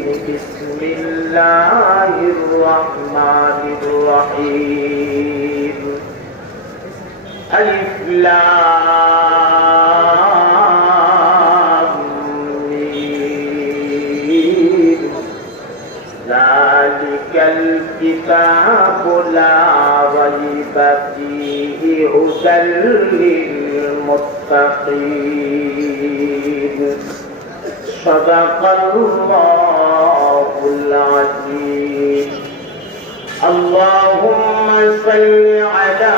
بسم الله الرحمن الرحيم ألف لام ميم ذلك الكتاب لا ريب فيه هدى للمتقين صدق الله العظيم اللهم صل على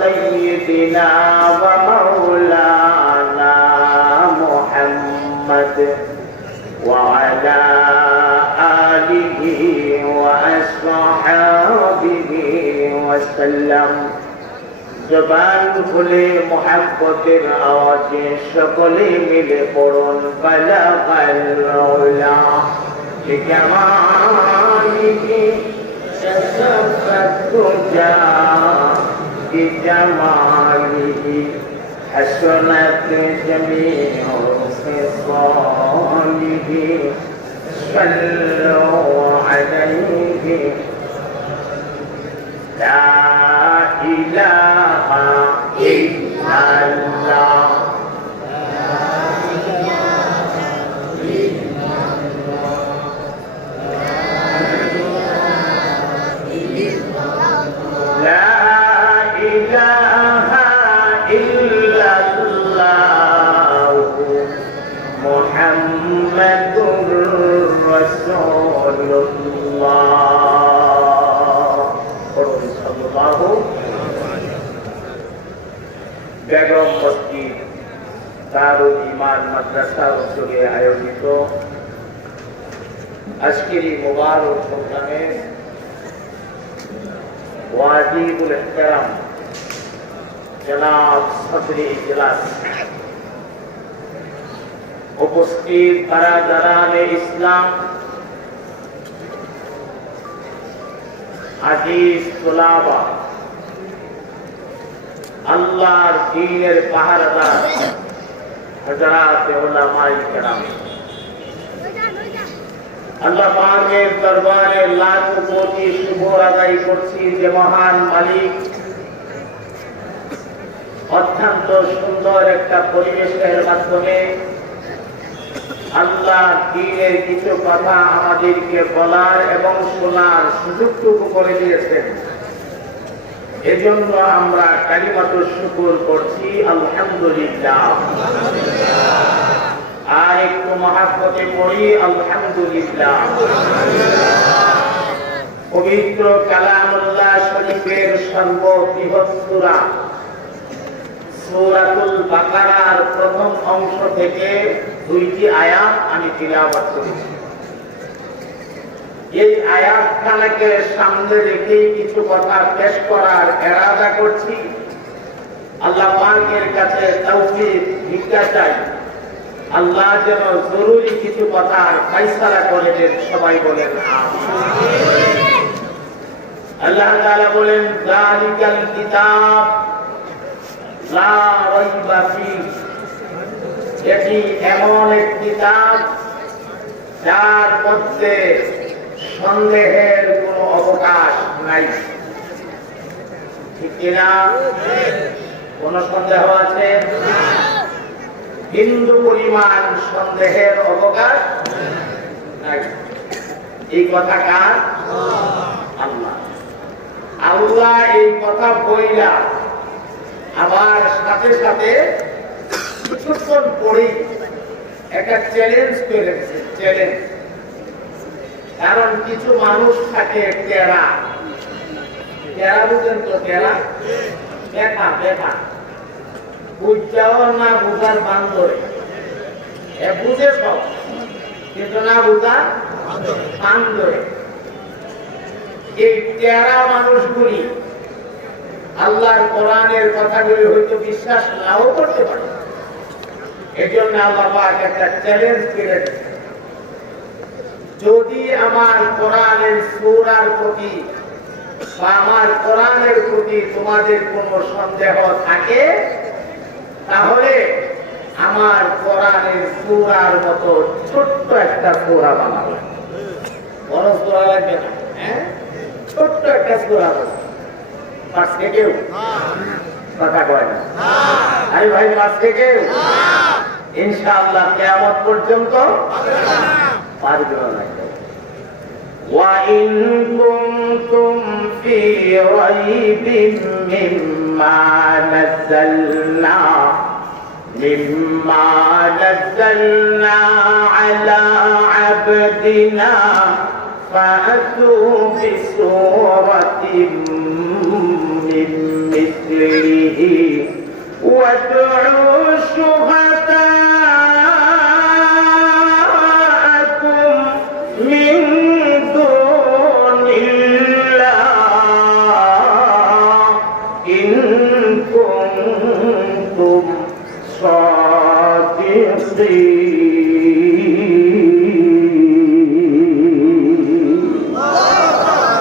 سيدنا ومولانا محمد وعلى آله وأصحابه وسلم জবান খুলে মুহাব্বতের আওয়াজে সকলে মিলে পড়ুন বালাগাল উলা বিকামালিহি শাসাফাত তুজা বিজামালিহি হাসনাত জামিউ খিসালিহি সাল্লু আলাইহি লা ইলাহা ইল্লাল্লাহ লা ইলাহা ইল্লাল্লাহ মুহাম্মাদুর রাসূলুল্লাহ বেগম মসজিদ দারুল ঈমান মাদ্রাসার উদ্যোগে আয়োজিত আজকের এই মুবারক প্রোগ্রামে ওয়াজিবুল ইহতিরাম জনাব সদরে ইজলাস উপস্থিত বারাদারানে ইসলাম আজিজ তুলাবা আল্লাহর দ্বীনের পাহারাদার হযরত উলামায়ে কেরাম আল্লাহ পাকের দরবারে লাখ কোটি শুকর আদায় করছি যে মহান মালিক অত্যন্ত সুন্দর একটা পরিবেশের মাধ্যমে আল্লাহর দ্বীনের কিছু কথা আমাদেরকে বলার এবং শোনার সুযোগটুকু করে দিয়েছেন। এজন্য আমরা কালিমাতুশ শুকর করছি আলহামদুলিল্লাহ। আর একটু মহাব্বতে পড়ি আলহামদুলিল্লাহ। পবিত্র কালামুল্লাহ শরীফের সর্ববৃহৎ সূরা সূরাতুল বাকারার প্রথম অংশ থেকে দুইটি আয়াত আমি তিলাওয়াত করেছি। এই আয়াতখানাকে সামনে রেখে কিছু কথা পেশ করার ইরাদা করছি। আল্লাহ পাকের কাছে তৌফিক ভিক্ষা চাই, আল্লাহ যেন জরুরি কিছু কথার ফয়সালা করে দেন। সবাই বলেন আমিন। আল্লাহ তাআলা বলেন যালিকাল কিতাব লা রাইবা ফীহি, এটি এমন এক কিতাব যার মধ্যে সন্দেহের কোনো অবকাশ নাই। ঠিক কিনা? কোন সন্দেহ আছে? বিন্দু পরিমাণ সন্দেহের অবকাশ নাই। এই কথা কার? আল্লাহ। আল্লাহ এই কথা বইলা আবার সাথে সাথে কিছুক্ষণ পরেই একটা চ্যালেঞ্জ করে রেখেছে। চ্যালেঞ্জ, কারণ কিছু মানুষ থাকে টেরা। টেরা বুঝেন তো? টেরা দেখা দেখা বুঝাও না বুঝার বান্দরে, বুঝে সব কিন্তু না বুঝা বান্দরে। এই টেরা মানুষগুলি আল্লাহর কোরআনের কথাগুলি হয়তো বিশ্বাস নাও করতে পারে। এজন্য আল্লাহ পাক একটা চ্যালেঞ্জ করে দিয়েছেন, যদি আমার কোরআনের সূরার প্রতি বা আমার কোরআনের প্রতি তোমাদের কোনো সন্দেহ থাকে তাহলে আমার কোরআনের সূরার মতো ছোট্ট একটা সূরা বানাবে। বড় সূরা লাগবে না, হ্যাঁ ছোট্ট একটা সূরা পারছে কেউ? কথা কয় না। আরে ভাই পারছে কেউ? ইনশাআল্লাহ কিয়ামত পর্যন্ত পারবে না। وَإِن كُنتُمْ فِي رَيْبٍ مِّمَّا نَزَّلْنَا عَلَى عَبْدِنَا فَأْتُوا بِسُورَةٍ مِّن مِّثْلِهِ وَادْعُوا شُهَدَاءَكُمْ مِن دُونِ اللَّهِ إِن كُنتُمْ صَادِقِينَ।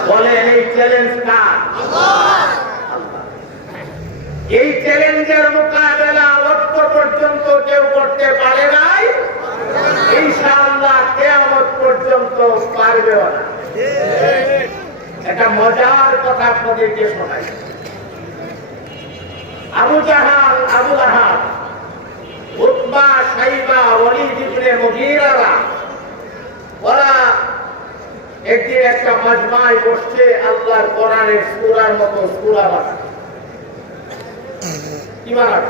বলেন এই চ্যালেঞ্জ কার? এই চ্যালেঞ্জের মোকাবেলা অর্থ পর্যন্ত কেউ করতে পারে নাই, ইনশাআল্লাহ কিয়ামত পর্যন্ত পারবেও না। একটা মজার কথা আপনাদেরকে শোনাই। আবু জাহাল, আবু লাহাব, উতবা, সাইবা, ওয়ালিদ ইবনে মুগীরা ওরা একদিন একটা মাজমায় বসছে আল্লাহর কোরআনের সূরার মতো সূরা বানায়। কি বানায়?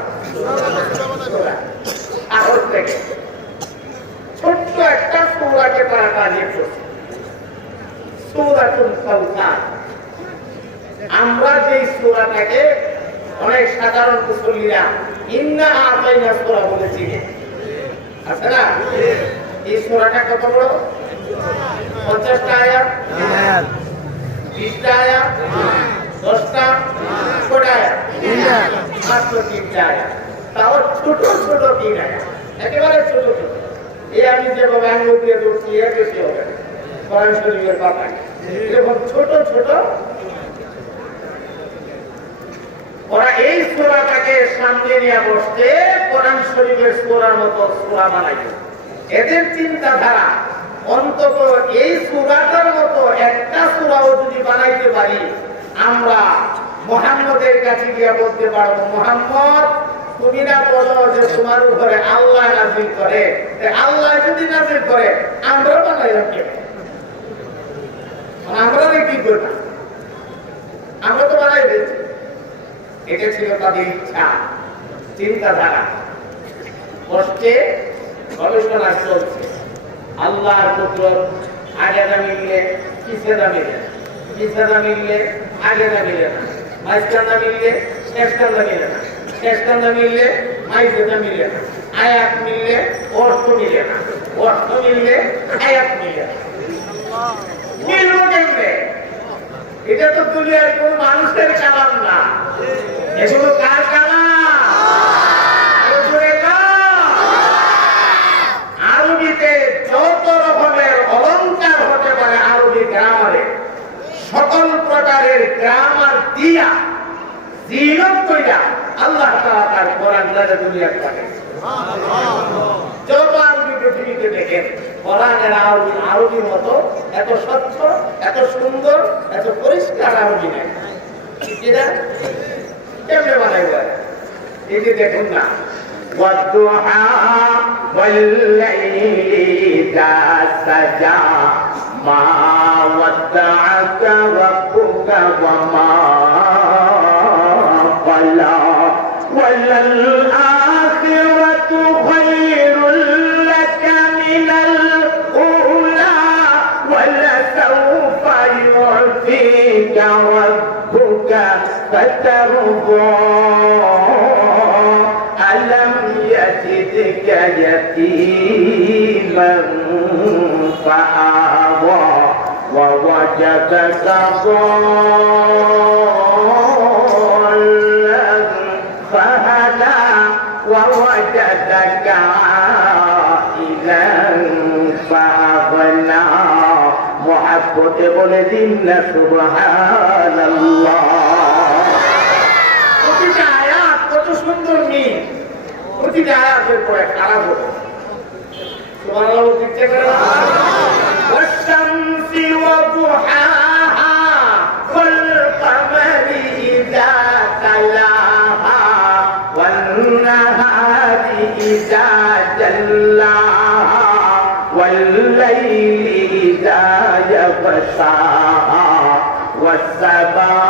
সূরা। আহত থেকে ছোট্ট একটা সূরাকে তারা বানিয়ে ফেলছে, সূরাতুল কাউসার। আমরা যে সূরাটাকে অনেক সাধারণ মুসল্লিরা ইন্না আতাইনা সূরা বলেছি, আছে না? এই সূরাটা কত বড়? 50টা আয়াত, 20টা আয়াত, 10টা, কয়টা আয়াত? মাত্র 3টা আয়াত। তাও ছোট ছোট 3 আয়াত, একেবারে ছোট ছোট। এই আমি যেভাবে আঙ্গুল দিয়ে ধরছি এর বেশি হবে না। কোরআন শরীফের পাতায় এরকম ছোট ছোট। ওরা এই সূরাটাকে সামনে নিয়ে বসতে কোরআন শরীফের সূরার মতো সূরা বানাইছে। এদের চিন্তাধারা অন্তত এই সূরাটার মতো একটা সূরাও যদি বানাইতে পারি, আমরা মুহাম্মদের কাছে গিয়ে বলতে পারবো, মুহাম্মদ তুমি না বলো যে তোমার উপরে আল্লাহ নাযিল করে, আল্লাহ যদি নাযিল করে আমরা বানাইলাম কেন? আমরা কি করব? আমরা তো বানাই দিয়েছি। এটা ছিল তাদের ইচ্ছা, চিন্তাধারা। কষ্টে গবেষণা চলছে। আল্লাহর কুদরত আগে না মিললে পিছে না মিলে, পিছে না মিললে আগে না মিলে না, মাঝখান না মিললে শেষখান না মিলে না, শেষখান না মিললে মাঝে না মিলে না, আয়াত মিললে অর্থ মিলে না, অর্থ মিললে আয়াত মিলে না। মিলবো কেমনে? এটা তো দুনিয়ার কোন মানুষের কালাম না, এগুলো কার কালাম? আরবিতে যত রকমের অলংকার হতে পারে আরবি গ্রামারে, সকল প্রকারের গ্রামার দিয়া জিনত কইরা আল্লাহ তাআলা তার কোরআন দ্বারা দুনিয়ার পাঠিয়েছেন। যত আরবি পৃথিবীতে দেখেন, কোরআনের আরবির মতো এত স্বচ্ছ, এত সুন্দর, এত পরিষ্কার আরবি নাই। কিনা কেমনে বানাইবে? এই যে দেখুন না, ওয়াদুহা ওয়াল্লাইলি ইযা সাজা মা ওয়াদআকা রাব্বুকা ওয়া মা ক্বালা ওয়ালাল আখিরাতু খায়রুল লাকা মিনাল উলা ওয়ালাসাউফা يعطيك ربك فترضى ألم يجدك يتيما فآوى ووجدك ضالا فهدى ووجدك عائلا فأغنى محبت বলে দিন না সুবহানাল্লাহ। প্রতিটা আয়াত কত সুন্দর মিল, প্রতিটা আয়াতের পরে খারাপ হবে। সুবহানাল্লাহ বলতে করে ওয়াশামসি والليل إذا يغشاها والسماء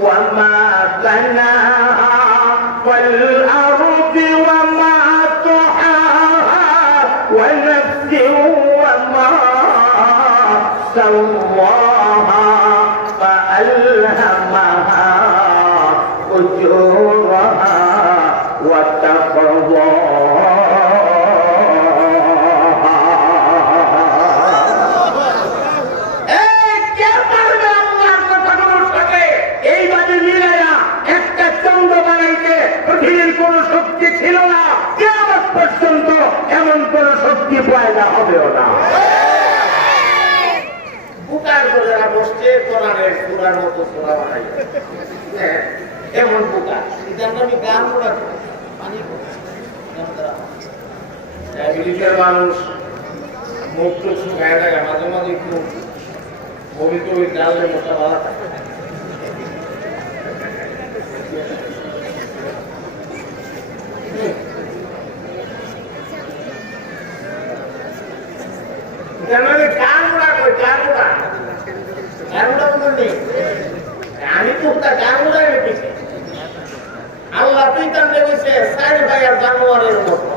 وما بناها والأرض وما طحاها ونفس وما سواها فألهمها فجورها وتقواها পৃথিবীর কোন শক্তি ছিল না, কিয়ামত পর্যন্ত এমন কোন শক্তি পয়দা হবেও না। বুকার করে বসছে কোরআনের সূরার মতো সূরা বানাই, এমন বুকা আমি গান করাচ্ছি পানি বিদেশের মানুষ মুখ টুক শুকায় থাকে, মাঝে মাঝে একটু পবিত্র ডালের মশা ভালো থাকে। আমি তো আল্লাহ তুই তাহলে বলছে সাইড ভাইয়ার জানোয়ারের মতো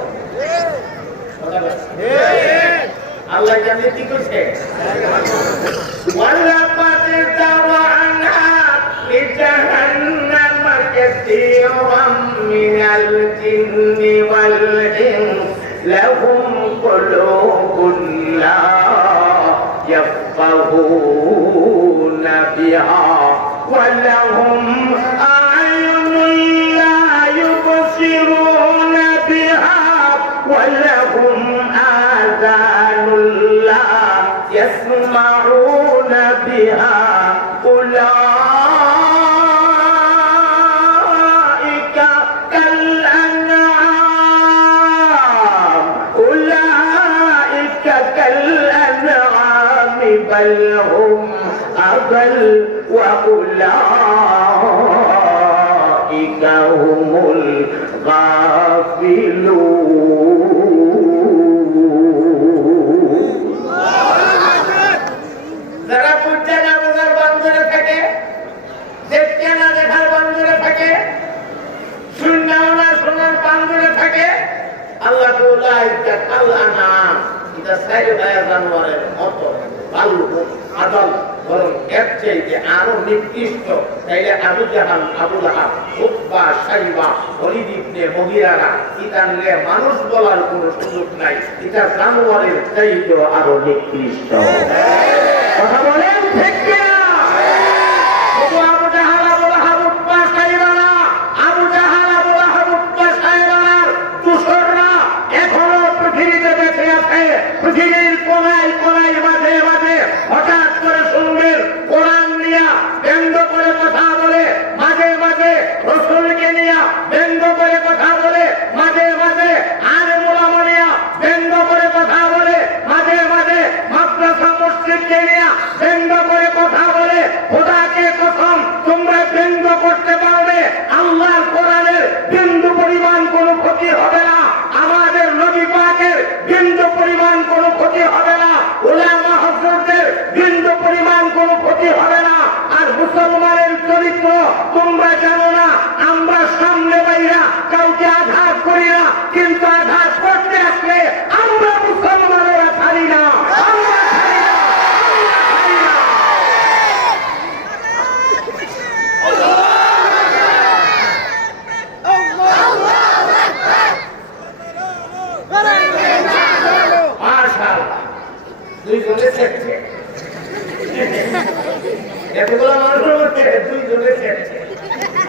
আল্লাহ জানে কি করছে لهم قلوب لا يفقهون بها ولهم أعين لا يبصرون بها ولهم آذان لا يسمعون بها أولئك كالأنعام بل هم أضل وأولئك هم الغافلون যারা বুঝছে না বুঝার বন্ধরে থাকে, দেখছে না দেখার বন্ধরে থাকে, শুননাও না শোনার বন্ধরে থাকে, আল্লাহ উলাইকা কালআনাম এটা সাইড ভাইয়া জানোয়ারের মতো ভালো আদল বরং এর চাইতে আরো নিকৃষ্ট। তাইলে আবু জাহাল, আবু লাহাব, উতবা, সাইবা, ওলীদ ইবনে মুগীরারা ইতানলে মানুষ বলার কোনো সুযোগ নাই, এটা জানোয়ারের চাইতে আরো নিকৃষ্ট। কথা বলেন ঠিক কিনা? শুধু আবু জাহাল, আবু লাহাব, উতবা, সাইবা না, আবু জাহাল, আবু লাহাব, উতবা, সাইবার দূষররা এখনো পৃথিবীতে বেঁচে আছে। পৃথিবীর কোনায় কোনায় মাঝে মাঝে হঠাৎ করে শুনবেন কোরআন নিয়ে ব্যঙ্গ করে কথা বলে, মাঝে মাঝে রাসূলকে নিয়ে ব্যঙ্গ করে কথা বলে, মাঝে মাঝে আলেম উলামা নিয়ে ব্যঙ্গ করে কথা বলে, মাঝে মাঝে মাদ্রাসা মসজিদকে নিয়ে ব্যঙ্গ করে কথা বলে। খোদাকে কসম, তোমরা ব্যঙ্গ করতে পারবে, আল্লাহর কোরআনের বিন্দু পরিমাণ কোনো ক্ষতি হবে না, আমাদের নবী পাকের বিন্দু পরিমাণ কোনো ক্ষতি হবে না, উলামা হযরতদের বিন্দু পরিমাণ কোনো ক্ষতি হবে না। আর মুসলমানের চরিত্র তোমরা জানো না, আমরা সামনে বাইরা কাউকে আঘাত করি না, কিন্তু আঘাত করতে আসলে আমরা মুসলমানেরা ছাড়ি না, আমরা ছাড়ি না, আমরা ছাড়ি না। মাশাআল্লাহ, দুইজনে শেখছে, এতগুলো মানুষের মধ্যে দুইজনে শেখছে,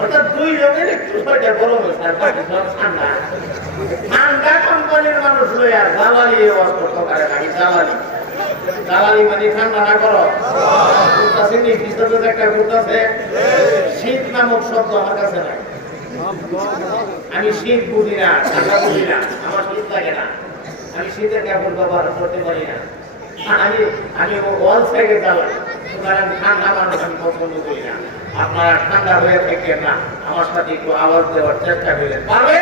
অর্থাৎ দুইজনের একটু শরীরটা গরম হয়েছে আর বাকি সব ঠান্ডা। ঠান্ডা কোম্পানির মানুষ লইয়া জ্বালালি অস্ত্র সরকারের নাকি জ্বালালি, জ্বালালি মানে ঠান্ডা না করো ঘুরতেছে নি, বিশ্বতে একটা ঘুরতেছে। শীত নামক শব্দ আমার কাছে নাই, আমি শীত বুঝি না, ঠান্ডা বুঝি না, আমার শীত লাগে না, আমি শীতের কাপড় ব্যবহার করতে পারি না, আমি ওয়াল সাইডে জ্বালাই, সুতরাং ঠান্ডা মানুষ আমি পছন্দ করি না। আপনারা ঠান্ডা হয়ে থাকেন না, আমার সাথে একটু আওয়াজ দেওয়ার চেষ্টা করলেন পারবে?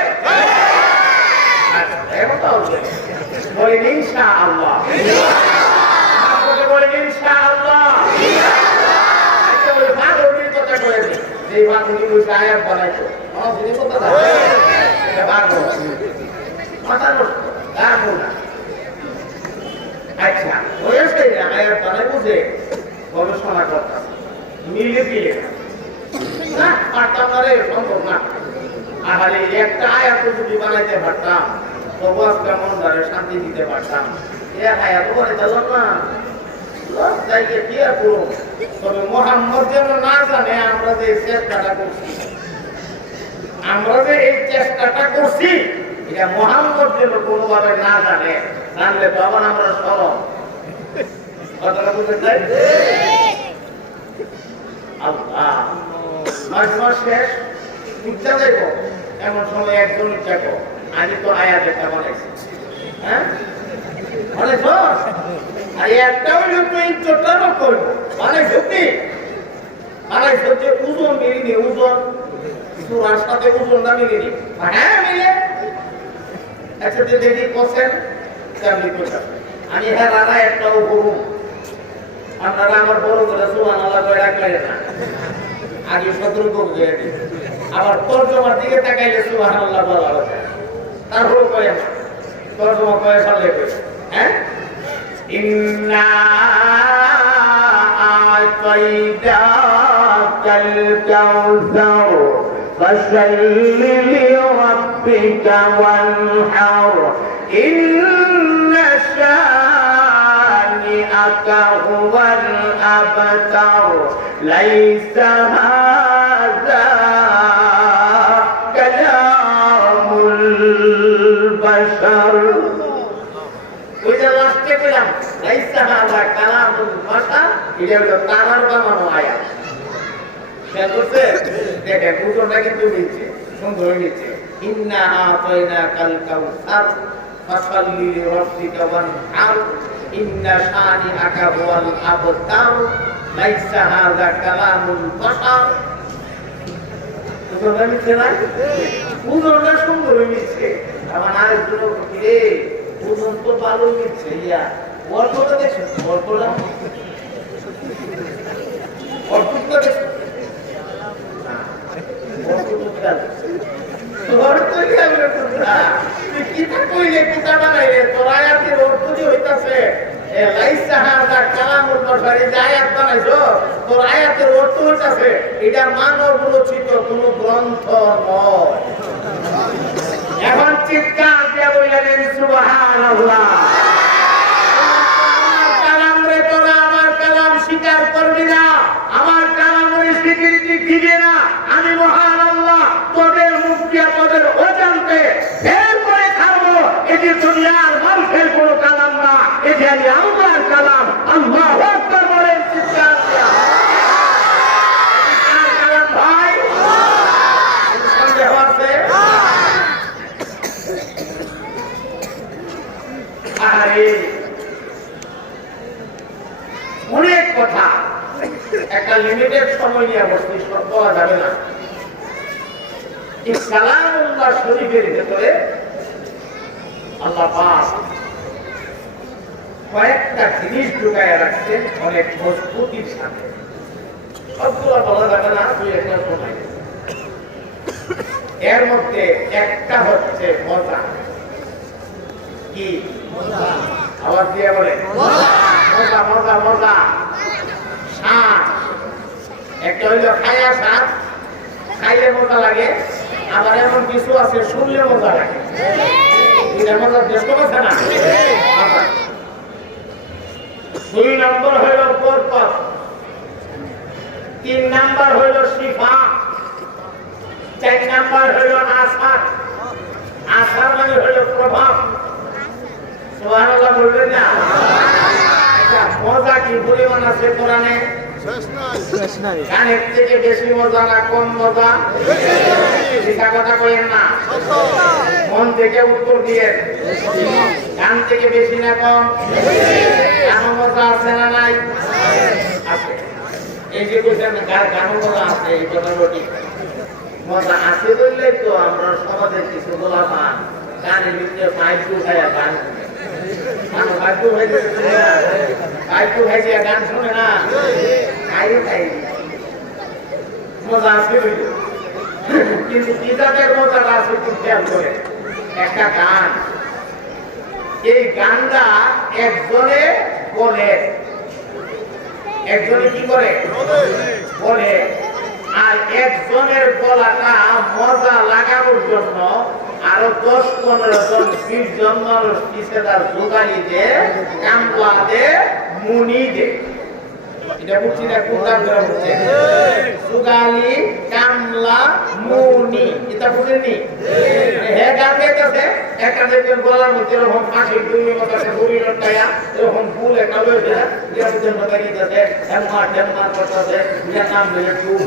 বলেন ইনশাআল্লাহ। আপনাকে বলেন ইনশাআল্লাহ। আচ্ছা ওই ভাগবতীর কথা বলেছে, যে ভাগবতী ওই আয়াত বানাইতো, আমার যিনি কথা না, এটা ভাগবত মাথা নষ্ট আর না। আচ্ছা ওই সেই আয়াত বানাই বুঝে গবেষণা করতাম, মিলে দিলে না পারতাম না রে, সম্ভব না। আরে একটা আয়াত যদি বানাইতে পারতাম তবু আজকে মন ধরে শান্তি দিতে পারতাম। এক আয়াত বানাইতে না লজ্জাইকে কি আর করব। তবে মুহাম্মদ যেন না জানে আমরা যে চেষ্টাটা করছি, আমরা যে এই চেষ্টাটা করছি এটা মুহাম্মদ যেন কোনোভাবে না জানে, জানলে তো আবার আমরা সরব। কথাটা বুঝতে চাই? আল্লাহ মাস শেষ ইচ্ছা যাইব, এমন সময় একজন ইচ্ছা কর আমি তো আয়াত একটা বানাইছি, হ্যাঁ বানাইছ আর একটাও একটু ইচ্ছাটাও করবো বানাইছ কি বানাইছ যে ওজন মিলিনি, ওজন কিছু রাস্তাতে ওজনটা মিলিনি, হ্যাঁ মিলে। আচ্ছা যে দেখি করছেন আমি হ্যাঁ রাধা একটাও করুন, আপনারা আমার বড় করে সুবহানাল্লাহ করে রাখলেন না, আগে সতর্ক করে দিই। আবার তর্জমার দিকে তাকাইলে সুবহানাল্লাহ বলা হবে, তারপরে কয় না তর্জমা কয় সালে হ্যাঁ ইন্না আতাইনাকাল কাউসার ফাসাল্লি লিরাব্বিকা ওয়ানহার ইন্না শানিআকা হুয়াল আবতার লাইসা হাযা কালামুল বাশার। ওই যে লাস্টে কইলাম লাইসা হাযা কালামুল বাশার, এটা হলো তারার বানানো আয়াত। দেখতে দেখেন উত্তরটা কিন্তু নিচ্ছে সুন্দর নিচ্ছে, ইন্না আতাইনাকাল কাউসার ফাসাল্লি লিরাব্বিকা ওয়ানহার ইন্না শানিআকা হুয়াল আবতার লাইসা হাযা কালামুল বাশার। উত্তরটা নিচ্ছে না, উত্তরটা সুন্দর নিচ্ছে। আমার আরেকজন রে উত্তর তো ভালো নিচ্ছে, ইয়া অর্থটা দেখছো, অর্থটা অর্থটা দেখছো এটা মানব রচিত কোন গ্রন্থ নয়। এখন চিৎকার দিয়ে বললেন সুবহানাল্লাহ। আমার কালাম স্বীকার করবি না, আমার কালামের স্বীকৃতি দিবি না, আমি মহান আল্লাহ তোদের মুখ দিয়া তোদের অজান্তে বের করে খাবো। এটি দুনিয়ার মানুষের কোন কালাম না, এটি আমি আল্লাহর কালাম। আল্লাহু আকবার বলেন চিৎকার দিয়া। কালাম ভাই সন্দেহ আছে? আরে অনেক কথা একটা লিমিটেড সময় নিয়ে বসতে সব পাওয়া যাবে না। এই কালামুল্লাহ শরীফের ভেতরে আল্লাহ পাক কয়েকটা জিনিস ঢুকায় রাখছেন অনেক মজবুতির সাথে, সবগুলো বলা যাবে না, দুই একটা শোনাই। এর মধ্যে একটা হচ্ছে মজা। কি আওয়াজ দিয়ে বলে মজা মজা মজা। স্বাদ একটা হইল খায়া স্বাদ, খাইলে মজা লাগে, আবার এমন কিছু আছে শুনলে মজা লাগে। এটা মজা দেশ আছে না। দুই নম্বর হইল বরকত, তিন নম্বর হইল শিফা, চার নম্বর হইল আসার। আসার মানে হইল প্রভাব। সুবহানাল্লাহ বলবেন না? মজা কি পরিমাণ আছে কোরআনে? গানের থেকে বেশি মজা না কম মজা? মিথ্যা কথা কইেন না, মন থেকে উত্তর দিয়ে। গান থেকে বেশি না কম? গান মজা আছে না নাই? আছে। এই যে বলছেন গান মজা আছে, এই কথা ঠিক। মজা আছে বললেই তো আমরা সমাজের কিছু গোলাপান গানের ভিতরে মাইক উঠাইয়া গান কাজু ভাইজি কাজু ভাইজি গান শুনে না খাইও খাই মজা আছে কিন্তু কিতাবের মজাটা আছে একটু খেয়াল করে একটা গান এই গানটা একজনে বলে একজনে কি করে বলে আর একজনের গলাটা মজা লাগানোর জন্য আরো 10-15 জন 20 জন মানুষ পিছেদার জোগাড়ি দে কামলা দে মুনি দে এটা বুঝছি না কোন নাম ধরে বুঝছে জোগাড়ি কামলা মুনি এটা বুঝেননি হে গান গাইতেছে একটা দেখবেন গলার মধ্যে এরকম ফাঁসি দুই মতো একটা বুড়ি লটকায়া এরকম ফুল একটা লইছে এটা বুঝেন মতো গাইতেছে ঢেমা করতেছে এটা নাম লইয়া ফুল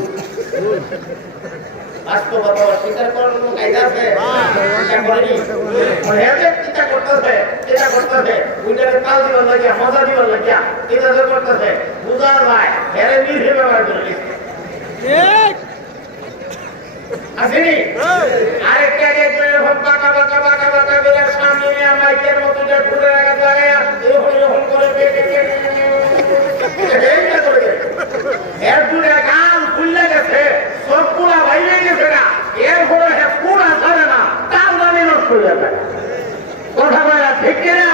বাস্তবতা স্বীকার করার কোনো কায়দা আছে এটা করেনি মনে চিন্তা করতেছে এটা করতেছে ওইটাকে তাল দিবার লাগিয়া মজা দিবার লাগিয়া এটা যে করতেছে বুঝা যায় হেরে নিয়ে ব্যবহার করে ঠিক আসেনি আরেকটা এরকম বাঁকা বাঁকা বাঁকা বাঁকা বেলার সামনে নিয়ে মাইকের মতো যে ঘুরে রাখা জায়গা এরকম করে এইটা করে এর দূরে গান খুললে গেছে সবগুলা বাইরে গেছে না এর পরে পুরা ছাড়ে না তার দামে নষ্ট হয়ে যাবে কথা বলা ঠিক কিনা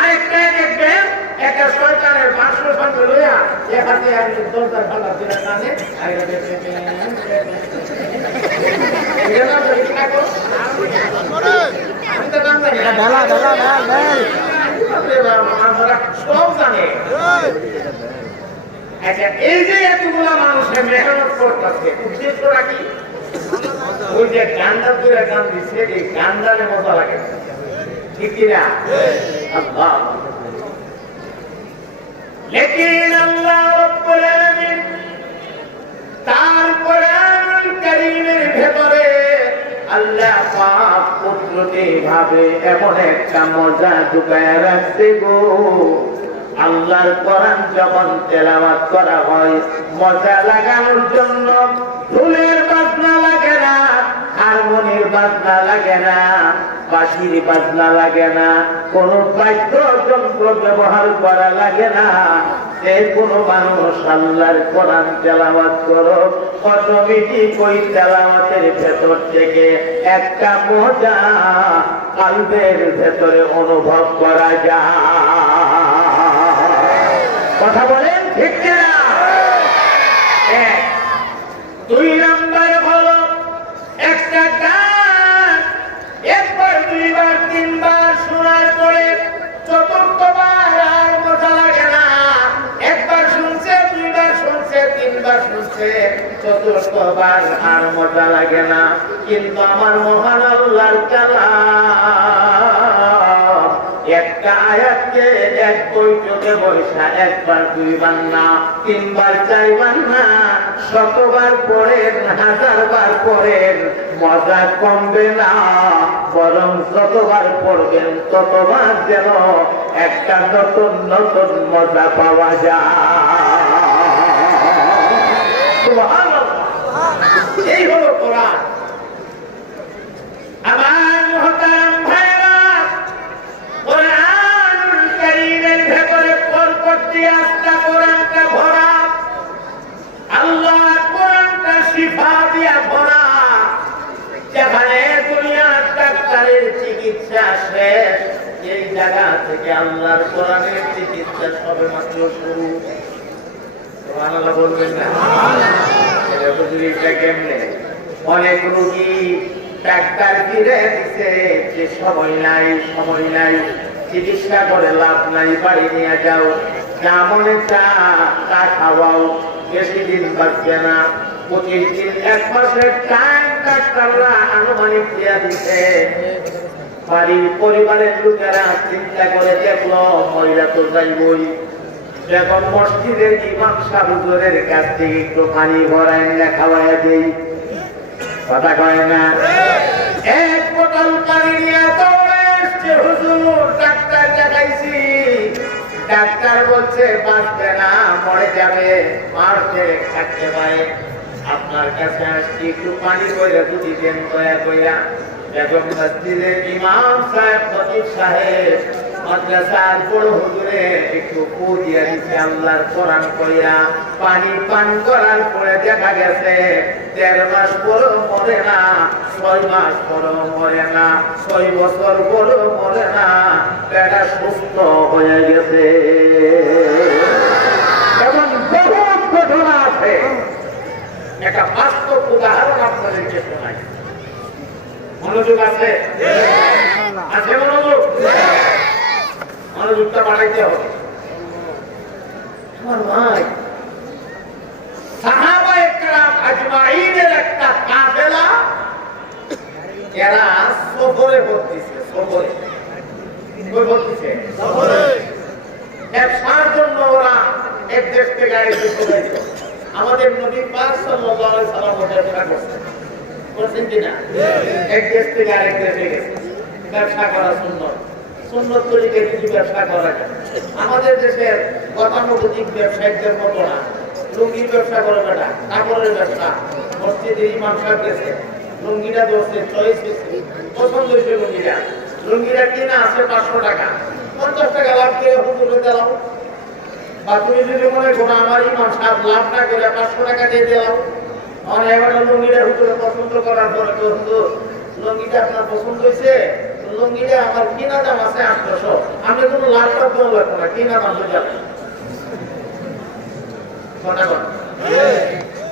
আরেকটা দেখবেন একটা সরকারের 500 সঙ্গে লইয়া এক হাতে আমি 10,000 ভালো দিলে কানে আমি তো গান জানি সব জানে আচ্ছা এই যে এতগুলা মানুষের মেহনত করতেছে উদ্দেশ্যটা কি ওই যে গানটা করে গান দিচ্ছে এই গানটারে মজা লাগে ঠিক কিনা আল্লাহ লেকিন আল্লাহ রাব্বুল আলামিন তার কোরআনুল কারীমের ভেতরে আল্লাহ পাক কুদরতি ভাবে এমন একটা মজা ঢুকায় রাখছে গো আল্লাহর কোরআন যখন তেলাওয়াত করা হয় মজা লাগানোর জন্য ঢোলের বাজনা লাগে না হারমোনির বাজনা লাগে না বাঁশির বাজনা লাগে না কোন বাদ্যযন্ত্র ব্যবহার করা লাগে না যে কোনো মানুষ আল্লাহর কোরআন তেলাওয়াত করো অটোমেটিক ওই তেলাওয়াতের ভেতর থেকে একটা মজা কলবের ভেতরে অনুভব করা যায় কথা বলেন ঠিক না দুই নম্বরে হলো একটা গান একবার দুইবার তিনবার শোনার পরে চতুর্থবার আর মজা লাগে না একবার শুনছে দুইবার শুনছে তিনবার শুনছে চতুর্থবার আর মজা লাগে না কিন্তু আমার মহান আল্লাহর কালাম একটা আয়াতকে এক বৈঠকে বৈশা একবার দুইবার না তিনবার চারবার না শতবার পড়েন হাজারবার পড়েন মজা কমবে না বরং যতবার পড়বেন ততবার যেন একটা নতুন নতুন মজা পাওয়া যায় এই হলো কোরআন আমার মুহতারাম ভাইরা কোরআনুল কারীমের ভেতরে পরপরটি আটটা কোরআনটা ভরা আল্লাহ কোরআনটা শিফা দিয়া ভরা যেখানে দুনিয়ার ডাক্তারের চিকিৎসা শেষ এই জায়গা থেকে আল্লাহর কোরআনের চিকিৎসা সবেমাত্র শুরু সুবহানাল্লাহ বলবেন না এটা বুঝলিটা কেমনে অনেক রোগী ডাক্তার ফিরে দিছে যে সময় নাই চিকিৎসা করে লাভ নাই বাড়ি নিয়ে যাও যা মনে চা তা খাওয়াও বেশি দিন বাঁচবে না 25 দিন 1 মাসের টাইম ডাক্তাররা আনুমানিক দিয়া দিছে বাড়ির পরিবারের লোকেরা চিন্তা করে দেখলো মহিলা তো যাইবই যখন মসজিদের ইমাম সাহেব হুজুরের কাছ থেকে একটু পানি ভরাই না খাওয়াইয়া দেই কথা কয় না এক বোতল পানি নিয়ে দৌড়ে এসছে হুজুর ডাক্তার দেখাইছি ডাক্তার বলছে বাঁচবে না মরে যাবে মার ছেড়ে থাকতে পারে আপনার কাছে আসছি একটু পানি করে দুটি দেন দয়া কইরা যখন মসজিদের ইমাম সাহেব খতিব সাহেব মাদ্রাসার বড় হুজুরে একটু ফু দিয়ে দিচ্ছে আল্লাহর কোরআন কইরা, পানি পান করার পরে দেখা গেছে ১৩ মাস পরও মরে না, ৬ মাস পরও মরে না, ৬ বছর পরও মরে না, পেটা সুস্থ হয়ে গেছে। এমন বহু ঘটনা আছে, একটা বাস্তব উদাহরণ আপনাদেরকে শোনাই। মনোযোগ আছে? আছে মনোযোগ? মনোযোগটা বাড়াইতে হবে। আমার ভাই, সাহাবায়ে কেরাম আজমাইনের একটা কাফেলা এরা সফরে পড়তেছে। সফরে কই পড়তেছে? সফরে। ব্যবসার জন্য ওরা এক দেশ থেকে আরেক দেশে যাইতো। আমাদের নবী পাক সাল্লাল্লাহু আলাইহি সাল্লাম ব্যবসা করতেন। করছেন কিনা? এক দেশ থেকে আরেক দেশে গেছে। ব্যবসা করা সুন্নত। সুন্নত তরিকে কিছু ব্যবসা করা যায়। আমাদের দেশের গতানুগতিক ব্যবসায়ীদের মতো না। লুঙ্গির ব্যবসা করে বেটা, কাপড়ের ব্যবসা। মসজিদে ইমাম সাহেব গেছে, লুঙ্গিটা ধরছে, চয়েস হয়েছে, পছন্দ হয়েছে লুঙ্গিটা। লুঙ্গিটা কিনা আছে ৫০০ টাকা, ৫০ টাকা লাভ দিয়ে হুজুরে দিলাম। বা তুমি যদি মনে করো আমার ইমাম সাহেব লাভ না করে ৫০০ টাকা দিয়ে দিলাম, আমার এবার লুঙ্গিটা হুজুরে পছন্দ করার পরে তো হুজুর লুঙ্গিটা আপনার পছন্দ হয়েছে, লুঙ্গিটা আমার কিনা দাম আছে ৮০০, আমি কোনো লাভ করতে লাগবো না, কিনা দাম হয়ে যাবে।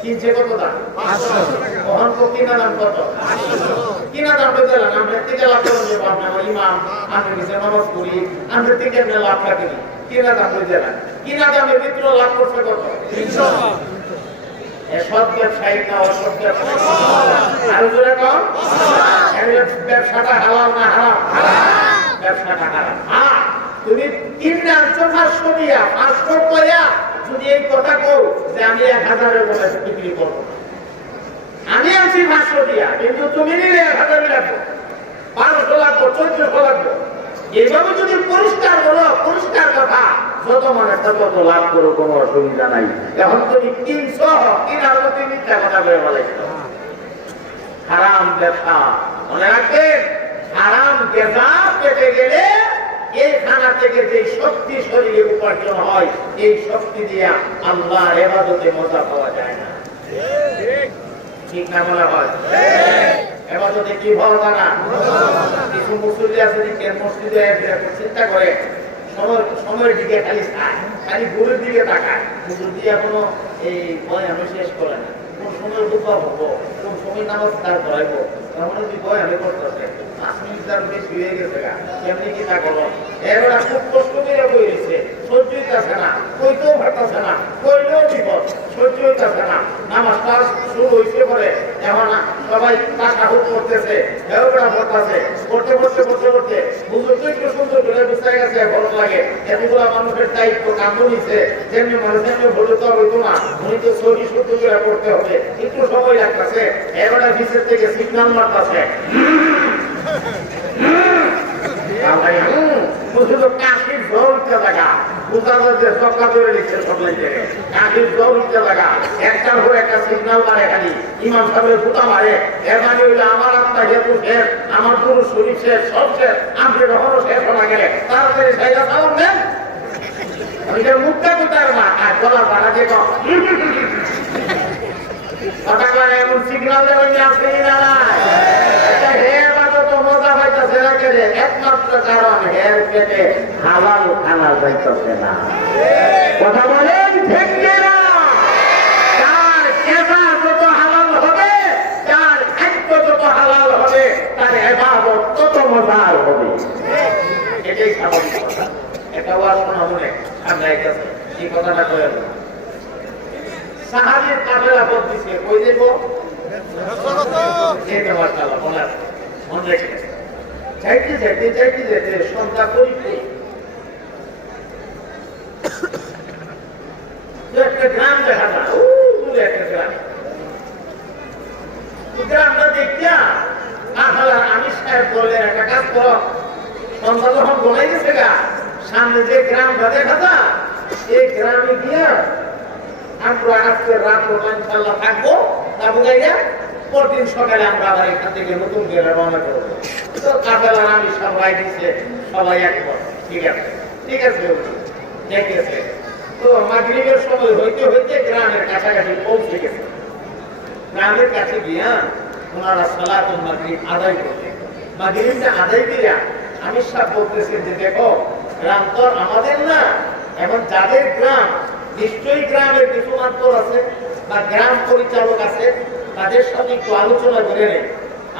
কিনছে কত দাম? ৫০০। কিনা দাম কত? ৮০০। কিনা দাম হয়ে গেল আমরা থেকে লাভ করে দেবো। আমার ইমাম আমি নিচে নামাজ পড়ি, আমরা থেকে আমরা লাভ রাখি। কিনা দাম হয়ে গেল, কিনা দামের ভিতরে লাভ করছে কত? ৩০০। সব ব্যবসায়ী না অসৎ ব্যবসায়ী? আরো জোরে কম। ব্যবসাটা হালাল না হারাম? ব্যবসাটা হারাম। হ্যাঁ, তুমি কিনে আনছো ৫০০ দিয়া, ৫০০ কইয়া যদি এই কথা কও যে আমি ১০০০-এর মধ্যে বিক্রি করবো, আমি আনছি ৫০০ দিয়া, কিন্তু তুমি নিলে ১০০০ লাগবে, ৫০০ লাগবে, ১৪০০ লাগবে। এইভাবে যদি পরিষ্কার বলো, পরিষ্কার কথা, যত মানুষটা তত লাভ করো, কোনো অসুবিধা নাই। এখন তুমি কিনছো, কিনার মধ্যে মিথ্যা কথা বলে বলেছিল। হারাম ব্যবসা মনে রাখবেন, হারাম গেজা পেতে গেলে এই খানা থেকে যে শক্তি শরীরে উপার্জন হয়, এই শক্তি দিয়ে আল্লাহর ইবাদতে মজা পাওয়া যায় না। ঠিক না বলা হয়? ইবাদতে কি ভালো না? কিছু মুসল্লি আছে যে মসজিদে চিন্তা করে সময়ের দিকে খালি চায়, খালি ভোরের দিকে তাকায়, হুজুর দিয়ে এখনো এই ভয় আমি শেষ করে না, কোন সময় দুঃখা হবো, কোন সময় নামাজ তার ধরাইবো, এমন যদি ভয় আমি করতেছে ৫ মিনিট তার বেশি হয়ে গেছে গা, কেমনি কি তা করো। এবার খুব কষ্ট করে বইছে, সহ্য হইতেছে না, কইতেও পারতেছে না, কইলেও বিপদ, সহ্য হইতেছে না। নামাজটা শুরু হইতে পরে এখন সবাই তাসাহুদ করতেছে, এওরা পড়তেছে, করতে করতে করতে করতে হুজুর তো একটু সুন্দর করে বুঝতে গেছে, ভালো লাগে। এতগুলা মানুষের দায়িত্ব কামড় নিচ্ছে, যেমনি মানুষ এমনি ভোলে তো হইতো না, উনি তো সহি শুদ্ধ করে করতে হবে, একটু সময় লাগতেছে। এবার ভিতর থেকে সিগন্যাল মারতেছে, কাশির জল উঠতে লাগা, সবকা ধরে নিচ্ছে, সবাই থেকে কাশির জল উঠতে লাগা, একটার পর একটা সিগন্যাল মারে, খালি ইমাম সাহেবের ফুটা মারে। এর মানে হইলে আমার আত্মা যেহেতু শেষ, আমার পুরো শরীর শেষ, সব শেষ, আপনি কখনো শেষ হয়ে গেলে তাড়াতাড়ি সাইডা সালাম দেন। মুখটা কোথায় না আর গলা বাড়া যে কথা কয়, এমন সিগন্যাল দেবেন আসেনি না। একমাত্র কারণ হের পেটে হালাল খানা যাইতেছে না। কথা বলেন ঠিক না? তার কেফা যত হালাল হবে, তার খাদ্য যত হালাল হবে, তার ইবাদত তত মজার হবে। এটাই স্বাভাবিক কথা। এটা ওয়াজ শোনা মনে সামনে আইতেছে, এই কথাটা কয়ে সাহাবীর কাফেলা বলতেছে, কই দেব যেতে মাশাআল্লাহ বলা মনে রেখে চাইতে যেতে চাইতে যেতে সন্ধ্যা করিতে একটা গ্রাম দেখা যায়, একটা গ্রাম। গ্রামটা দেখিয়া আমি সাহেব বললেন একটা কাজ করো, সন্ধ্যা যখন বলাই গেছে গা, সামনে যে গ্রামটা দেখা যায়, এই গ্রামে গিয়া আমরা আজকে রাত ইনশাআল্লাহ থাকবো, তাবু গাইয়া পরদিন সকালে আমরা আবার এখান থেকে নতুন করে রওনা করবো। তো কাফেলা আমি সবাই দিচ্ছে, সবাই একবার ঠিক আছে ঠিক আছে যাইতেছে। তো মাগরিবের সময় হইতে হইতে গ্রামের কাছাকাছি পৌঁছে গেছে। গ্রামের কাছে গিয়া ওনারা সালাতুল মাগরিব আদায় করলেন। মাগরিবটা আদায় করিয়া আমির সাহেব বলতেছেন যে দেখো গ্রাম তো আমাদের না, এখন যাদের গ্রাম নিশ্চয়ই গ্রামের কিছু মাত্র আছে বা গ্রাম পরিচালক আছে, তাদের সাথে একটু আলোচনা করে নেই।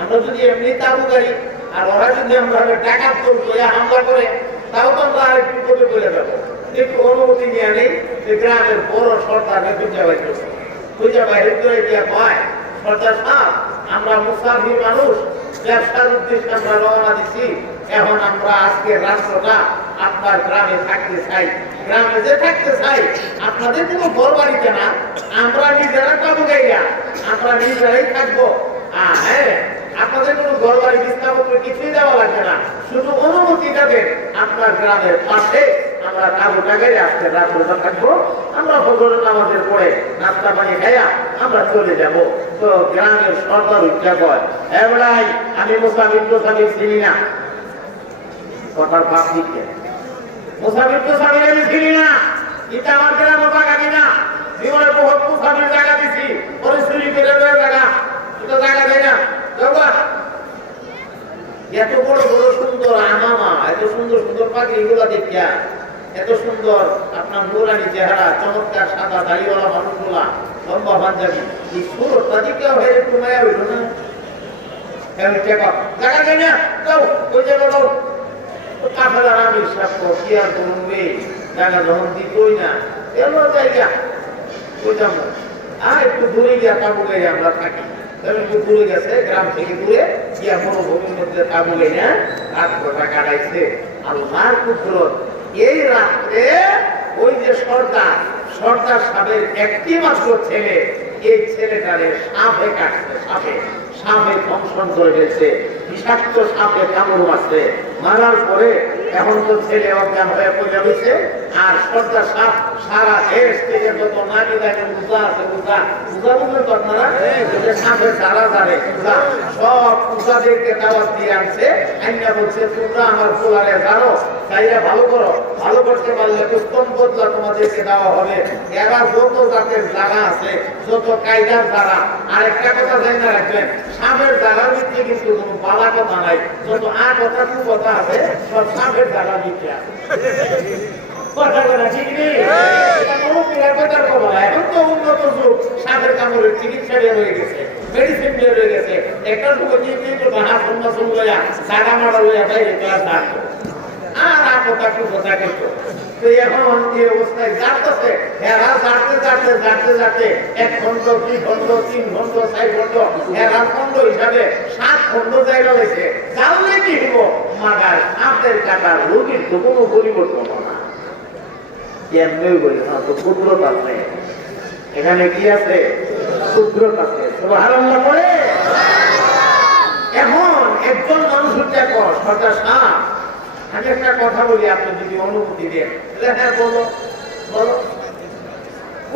আমরা যদি এমনি তাবু গাড়ি আর ওরা যদি আমরা ডাকাত করবো হামলা করে, তাও তো আমরা আরেক বিপদে পড়ে যাবো। একটু অনুমতি নিয়ে নেই যে গ্রামের বড় সর্দারকে খুঁজে বাইর করছে। খুঁজে বাইরে করে গিয়া কয় সর্দার সাহেব, আমরা মুসাফির মানুষ, ব্যবসার উদ্দেশ্যে আমরা রওনা দিচ্ছি। এখন আমরা আজকে রাষ্ট্রটা আপনার গ্রামে থাকতে চাই। গ্রামে যে থাকতে চাই আপনাদের কোনো ঘর বাড়িতে না, আমরা নিজেরা কাবু গাইয়া আমরা নিজেরাই থাকবো। হ্যাঁ, আপনাদের কোনো ঘর বাড়ি বিস্তাপত্র কিছুই দেওয়া লাগবে না, শুধু অনুমতিটা দেন আপনার গ্রামের পাশে আমরা কাবুটা গাইয়া আজকে রাষ্ট্রটা থাকবো। আমরা ফজরের নামাজের পরে নাস্তা পানি খাইয়া আমরা চলে যাব। তো গ্রামের সরকার উচ্চা কয়, এবারাই আমি মুসাফির চিনি না। কথার ভাব দিচ্ছে মুসাফির আমি চিনি না, এটা আমার গ্রামে জায়গা কিনা, জীবনে বহুত মুসাফির জায়গা দিছি, পরিস্থিতি করে জায়গা, এটা জায়গা দেয় না। এত বড় বড় সুন্দর আনামা, এত সুন্দর সুন্দর পাখি এগুলা দেখিয়া, এত সুন্দর আপনার নুরানি চেহারা, চমৎকার সাদা দাড়িওয়ালা মানুষগুলা, লম্বা পাঞ্জাবি, এই সুরতটা দিকে হয়ে একটু মায়া হইল না। জায়গা দেয় না, যাও ওই জায়গা যাও। কাফেলার আমির সাহেব কি আর করুন, জায়গা যখন দিতই না, এলো জায়গা ওই যাবো। একটু দূরে গিয়া কাবু গাই আমরা থাকি, একটু দূরে গেছে, গ্রাম থেকে দূরে গিয়া মরুভূমির মধ্যে কাবু গাই না রাত গোটা কাটাইছে। আল্লাহর কুদরত, এই রাত্রে ওই যে সর্দার সাহেবের একটি মাত্র ছেলে, এই ছেলেটারে সাপে কাটছে, সাপে দংশন করে ফেলছে, বিষাক্ত সাপে কামড় মারছে। মারার পরে এখন তো ছেলে অজ্ঞান হয়ে পড়ে রয়েছে। আর সর্দার সাপ সারা দেশ থেকে যত নামি দামি পূজা আছে, পূজা বুঝলেন তো আপনারা, সাপের যারা জানে পূজা, সব পূজাদেরকে দাওয়াত দিয়ে আনছে। আইনা বলছে তোমরা আমার পোলারে জানো, তাইরা ভালো করো, ভালো করতে পারলে উত্তম বদলা তোমাদেরকে দেওয়া হবে। এরা যত জাতের জায়গা আছে, যত কায়দার দ্বারা, আর একটা কথা জানা রাখবেন, সাপের জায়গার ভিত্তি কিন্তু কোনো বালা কথা নাই, যত কথা কু কথা আছে সব সাপের জায়গা ভিত্তি আছে। কথা কথা ঠিক নেই, এখন তো উন্নত যুগ, সাপের কামড়ের চিকিৎসা বের হয়ে গেছে, মেডিসিন বের হয়ে গেছে। একটা হাত জায়গা মারা হইয়া বাইরে থাকতো আর কথা কি কথা কিন্তু এখন যে অবস্থায় যাচ্ছে, এরা যাতে 1 খন্ড 2 খন্ড 3 খন্ড 4 খন্ড, এরা খন্ড হিসাবে 7 খন্ড জায়গা হয়েছে। জানলে কি হইব, মাগার সাপের কাটার রোগীর তো কোনো পরিবর্তন না। এমনি বলি না তো কুদরত আছে, এখানে কি আছে? কুদরত আছে। সুবহানাল্লাহ পড়ে। এখন একজন মানুষ হত্যা কর সর্দার সাহেব, আমি একটা কথা বলি, আপনি যদি অনুমতি দেন। হ্যাঁ বলো বলো।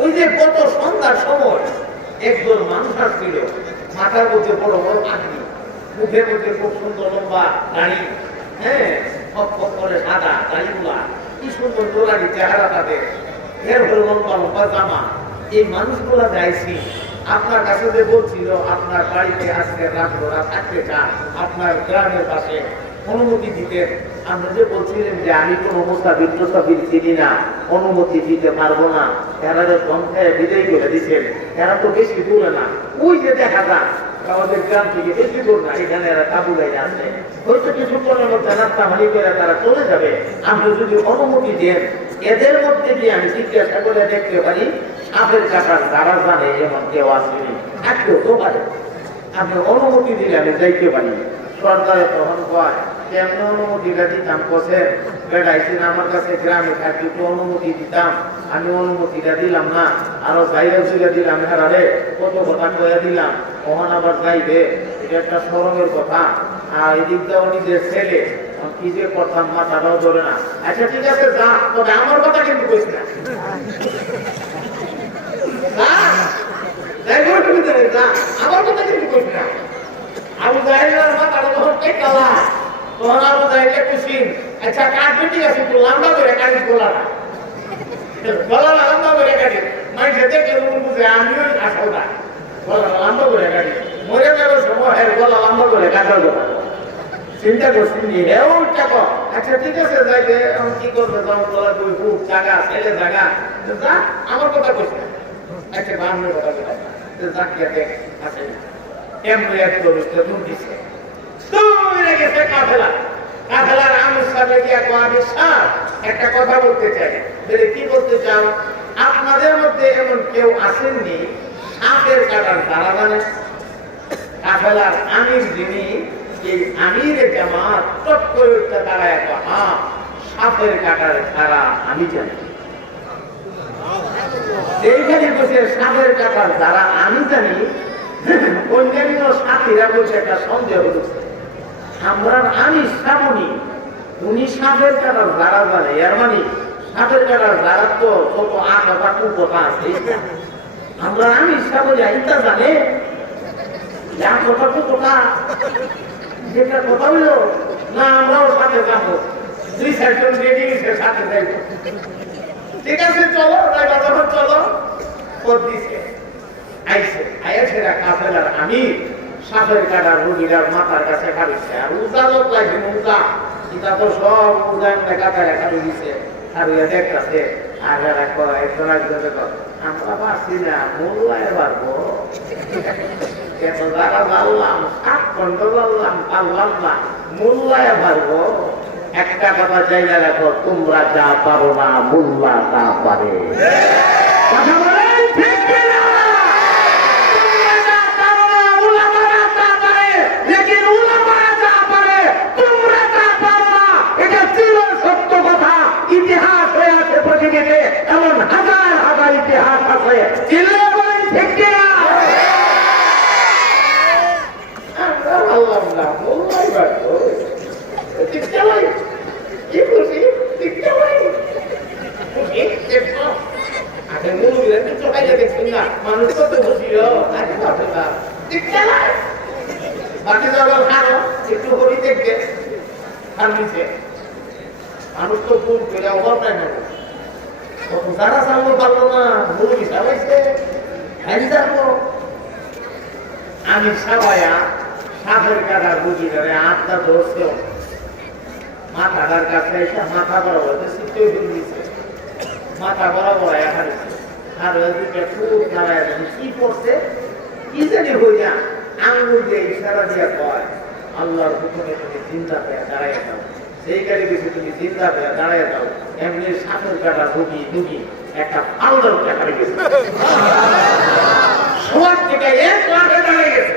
ওই যে কত সন্ধ্যার সময় একজন মানুষ আসছিল, মাথার মধ্যে বড় বড় পাখি, মুখের মধ্যে খুব সুন্দর লম্বা দাড়ি, হ্যাঁ ফক করে সাদা দাড়িগুলা, কি সুন্দর দোলারি চেহারা তাদের, এর হলো লম্বা লম্বা জামা। এই মানুষগুলা যাইছি আপনার কাছে যে বলছিল আপনার বাড়িতে আজকে রাতরা থাকতে চান, আপনার গ্রামের পাশে অনুমতি দিতেন। আমরা যে বলছিলেন যে আমি কোন মুসাফির চিনি না, অনুমতি দিতে পারবো না, এরা যে সংখ্যায় বিদায় করে দিচ্ছেন। এরা তো বেশি দূরে না, ওই যে দেখা যাক আমাদের গ্রাম থেকে বেশি দূর না, এখানে এরা কাবু গাইতে আসে, হয়তো কিছুক্ষণের মধ্যে রাস্তা হানি করে তারা চলে যাবে। আপনি যদি অনুমতি দেন, এদের মধ্যে দিয়ে আমি জিজ্ঞাসা করে দেখতে পারি সাপের কাটার যারা জানে এমন কেউ আসেনি, থাকতেও তো পারে। আপনি অনুমতি দিলে আমি যাইতে পারি। সরকারে তখন কয় কেমন অনুমতিটা দিতাম, কোসেন বেড়াইছেন আমার কাছে গ্রামে থাকি, একটু অনুমতি দিতাম, আমি অনুমতিটা দিলাম না, আরো যাইরা চলে দিলাম, হেরারে কত কথা কয়ে দিলাম, কখন আবার যাইবে, এটা একটা শরমের কথা। আর এদিক দিয়ে নিজের ছেলে কি যে করতাম, মাথাটাও ধরে না। আচ্ছা ঠিক আছে যা, তবে আমার কথা কিন্তু কইস না, আমার কথা কিন্তু কইস না। আবু জাহেলের মাথাটা যখন টেকালা, তখন আবু জাহেল খুশি আচ্ছা কাটবে ঠিক আছে, একটু লম্বা করে কাটিস গলাটা, গলাটা লম্বা করে কাটিস, মানুষ দেখে বুঝে আমিও আসল না, গলাটা লম্বা করে কাটিস, মরে যাওয়ার সময় গলা লম্বা করে কাটাবো। চিন্তা করছি হেও টাকা, আচ্ছা ঠিক আছে যাইতে আমি কি করবো, গলা তুই খুব জায়গা ছেলে জায়গা, আমার কথা কইছে, আচ্ছা বাংলার কথা বলে জাকিয়া দেখ আছে এমনি এক করতে তুমি দিছে তুমি গেছে কাফেলা, কাফেলার আমির সাহেব গিয়া কোয়াবি সাহেব একটা কথা বলতে চাই, বলে কি বলতে চাও, আপনাদের মধ্যে এমন কেউ আসেননি সাপের কাটার দ্বারা জানে? কাফেলার আমির যিনি, এই আমিরের জামাত চট করে উঠতে দাঁড়ায়, হ্যাঁ সাপের কাটার দ্বারা আমি জানি। এইখানে বসে সাপের কাটার দ্বারা আমি জানি, অন্যান্য সাথীরা বসে একটা সন্দেহ করছে, আমরা আমি শ্রাবণী, উনি সাপের কাটার দ্বারা জানে, এর মানে সাপের কাটার দ্বারা তো কত আটা কুপটা আছে, আমরা আমি শ্রাবণী এটা জানে যা কথা কুপটা, যেটা কথা হইলো না আমরাও সাথে যাবো, দুই চারজন রেডি গেছে সাথে যাইব, ঠিক আছে চলো ড্রাইভার যখন চলো পথ দিছে আইসে আয়াছেরা কাফেলার আমি সাপের কাটার রোগীরার মাথার কাছে খাবিছে, আর উজা লোক লাগছে উজা, এটা তো সব উজা কাটায় খাবি দিছে, আর ওই দেখতেছে আর একজন আমরা পারছি না মোল্লায় পারবো, যারা জানলাম 7 ঘন্টা জানলাম পারলাম না, মোল্লায় পারবো। একটা কথা চাইলে রাখো, তোমরা যা পারো না মোল্লা তা পারে, কথা বলেন ঠিক কিনা? তোমরা যা পারো না উলামারা তা পারে, লেকিন উলামারা যা পারে তোমরা তা পারো না, এটা চির সত্য কথা, ইতিহাস হয়ে আছে পৃথিবীতে, এমন হাজার হাজার ইতিহাস আছে, চিল্লে বলেন ঠিক কিনা? আল্লাহ না মোল্লাই পারবো, ঠিক চালাই কি বলছি, ঠিক চালাই আগে মুরগিরা তো চোখাইলে দেখছেন না, মানুষ কত বসিল আগে পারবে না, ঠিক চালাই বাকি যাবার খানো একটু হরি দেখবে, আর নিচে মানুষ তো ফুল পেলে অভাব নাই না, যারা চালবো পারলো না মুরগি চালাইছে হারি যাবো, আমি সাবায়া সাপের কাটার বুঝি ধরে আটটা ধরছে, মাথাটার কাছে এসে মাথা বরাবর সিটেও দিয়েছে, মাথা বরাবর হারিয়েছে, আর ওইদিকে খুব দাঁড়ায় কি করছে কি জানি হইয়া আঙ্গুল দিয়ে ইশারা দিয়ে কয়, আল্লাহর হুকুমে তুমি চিন্তা পেয়ে দাঁড়াইয়া দাও, সেই কালে কিছু তুমি চিন্তা পেয়ে দাঁড়াইয়া দাও, এমনি সাপের কাটা ঢুকি একটা আল্লাহর কাটা গেছে, সবার থেকে 1 লাখে দাঁড়িয়ে গেছে,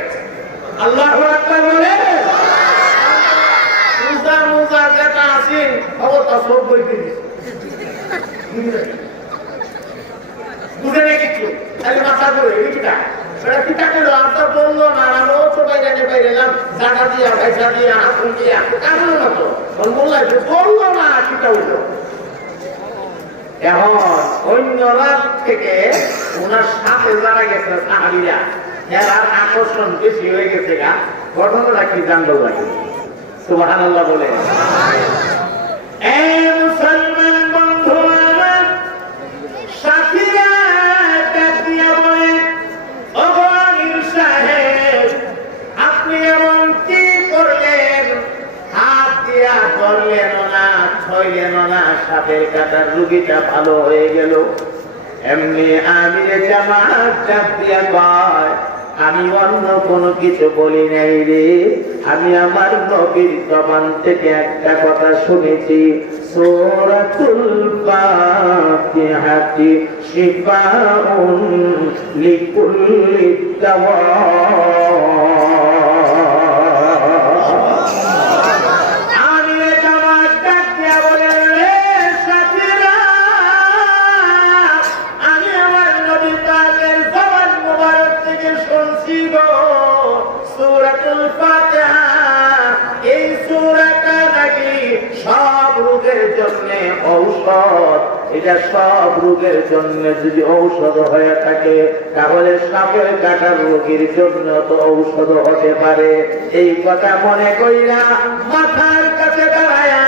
আল্লাহু আকবার বলে মুজা যেটা আছে অবতা সব বইতে দিছে, বুঝে না কিছু, তাহলে মাথা ধরে কিছুটা সেটা কিটা করলো, আর তো বললো না, আরো তো বাইরে এলাম জায়গা দিয়া পয়সা দিয়া হাতুন দিয়া কামলো না, তো বললাই বললো না কিটা উঠলো। এখন অন্য রাত থেকে ওনার সাথে যারা গেছে সাহাবীরা, এর আকর্ষণ বেশি হয়ে গেছে, গা ঘটনাটা কি জানলো লাগে, সুবহানাল্লাহ বলে। মুসলমান বন্ধু আমার সাথীরা ডাক দিয়া বলে, ও আমির সাহেব আপনি এমন কি করলেন, হাত দিয়া ধরলেন না ছইলেন না, সাপের কাটার রোগীটা ভালো হয়ে গেল। এমনি আমির জামাত ডাক দিয়া কয়, আমি অন্য কোনো কিছু বলি নাই রে, আমি আমার নবীর জবান থেকে একটা কথা শুনেছি, সূরাতুল ফাতিহাতি শিফাউন লিকুল্লি দাওয়া। সূরাতুল ফাতিহা এই সূরাটা নাকি সব রোগের জন্য ঔষধ, এটা সব রোগের জন্য যদি ঔষধ হয়ে থাকে তাহলে সাপের কাটার রোগীর জন্য তো ঔষধ হতে পারে। এই কথা মনে কইরা মাথার কাছে দাঁড়ায়া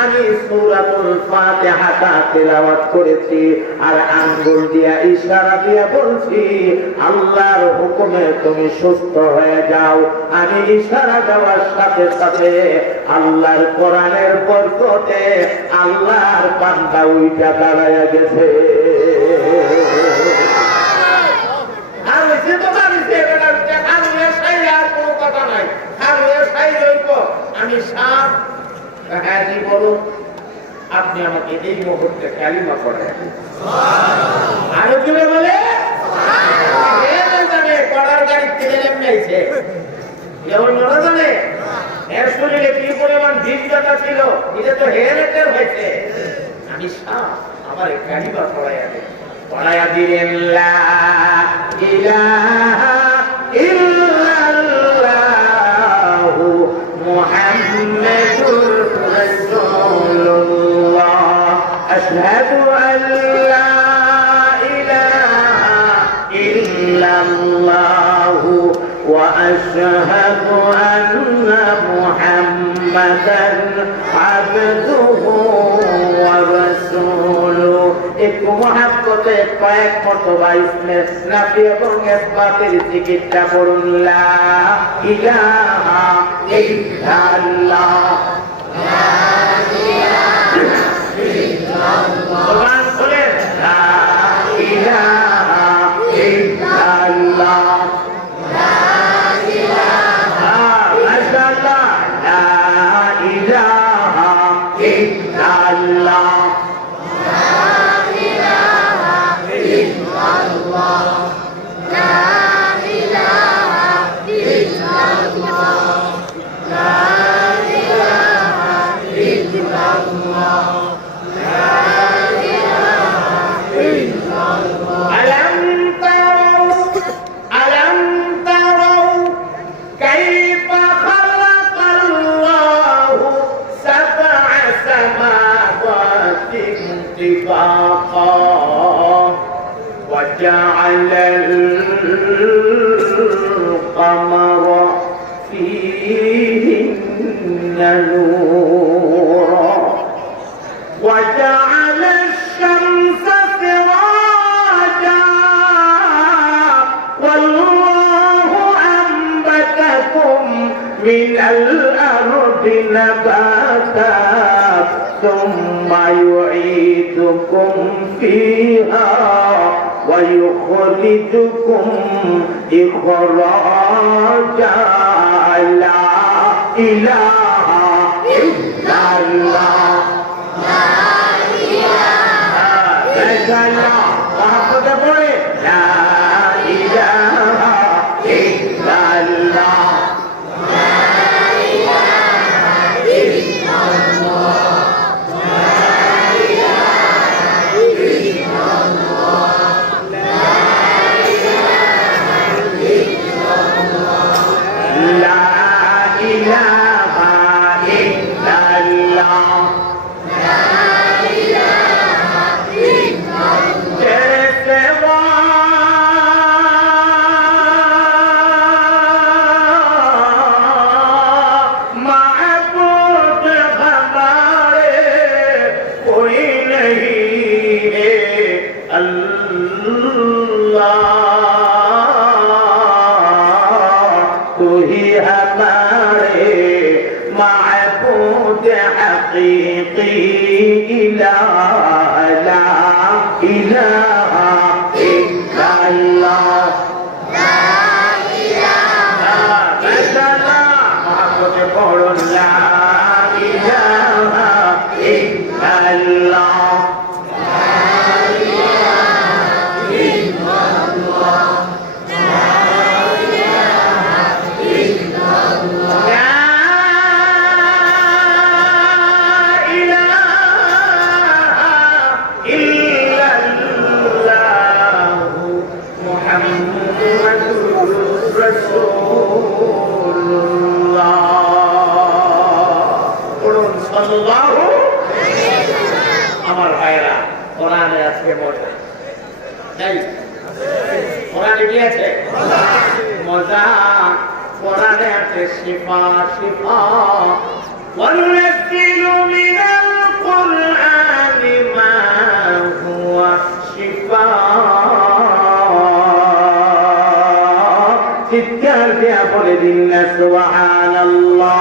আমি সূরাতুল ফাতিহাটা তেলাওয়াত করেছি আর আঙ্গুল দিয়া ইশারা দিয়া বলছি আল্লাহর হুকুমে তুমি সুস্থ হয়ে যাও। আমি ইশারা দেওয়ার সাথে সাথে আল্লাহর কোরআনের বরকতে আল্লাহর বান্দা উইটা দাঁড়ায়া গেছে। আর সে তো জানিস এটা খালুয়ে সাই আর কোনো কথা নাই। খালুয়ে সাই রইব আমি সাপ। হ্যাঁ জি বলুন, আপনি আমাকে এই মুহূর্তে কালিমা পড়ায় আরো জুড়ে বলে পড়ার গাড়ি কিনে নেমেছে যেমন মনে জানে এর শরীরে কি পরিমাণ বীর্যতা ছিল এটা তো হেরেটের হয়েছে। আমি সাপ আমার কালিমা পড়াইয়া দিলেন লা ইলাহা ইল্লাল্লাহু মুহাম্মাদুর রাসূলুল্লাহ আশহাদু আল লা ইলাহা ইল্লাল্লাহু ওয়া আশহাদু আন্না মুহাম্মাদান আবদুহু ওয়া রাসূলুহু। একটু মহাব্বতে কয়েক মর্তবা ইসমে নাফি এবং ইসবাতের জিকিরটা পড়ুন লা ইলাহা ইল্লাল্লাহ লা ইলাহা ইল্লাল্লাহ সুবহান বলেন লা ইলাহা ইল্লাল্লাহ লা ইলাহা মাশাআল্লাহ লা ইলাহা ইল্লাল্লাহ وجعل القمر فيهن نورا وجعل الشمس سراجا والله أنبتكم من الأرض نباتا ثم يعيدكم فيها ويخرجكم إخراجا لا إله إلا الله لا إله إلا الله لا إله إلا الله আমার ভাইরা কোরআনে আছে মজা নাই কোরআনে কি আছে মজা কোরআনে আছে শিফা শিফা ওয়ানুনাজ্জিলু মিনাল দিন না সুবহানাল্লাহ।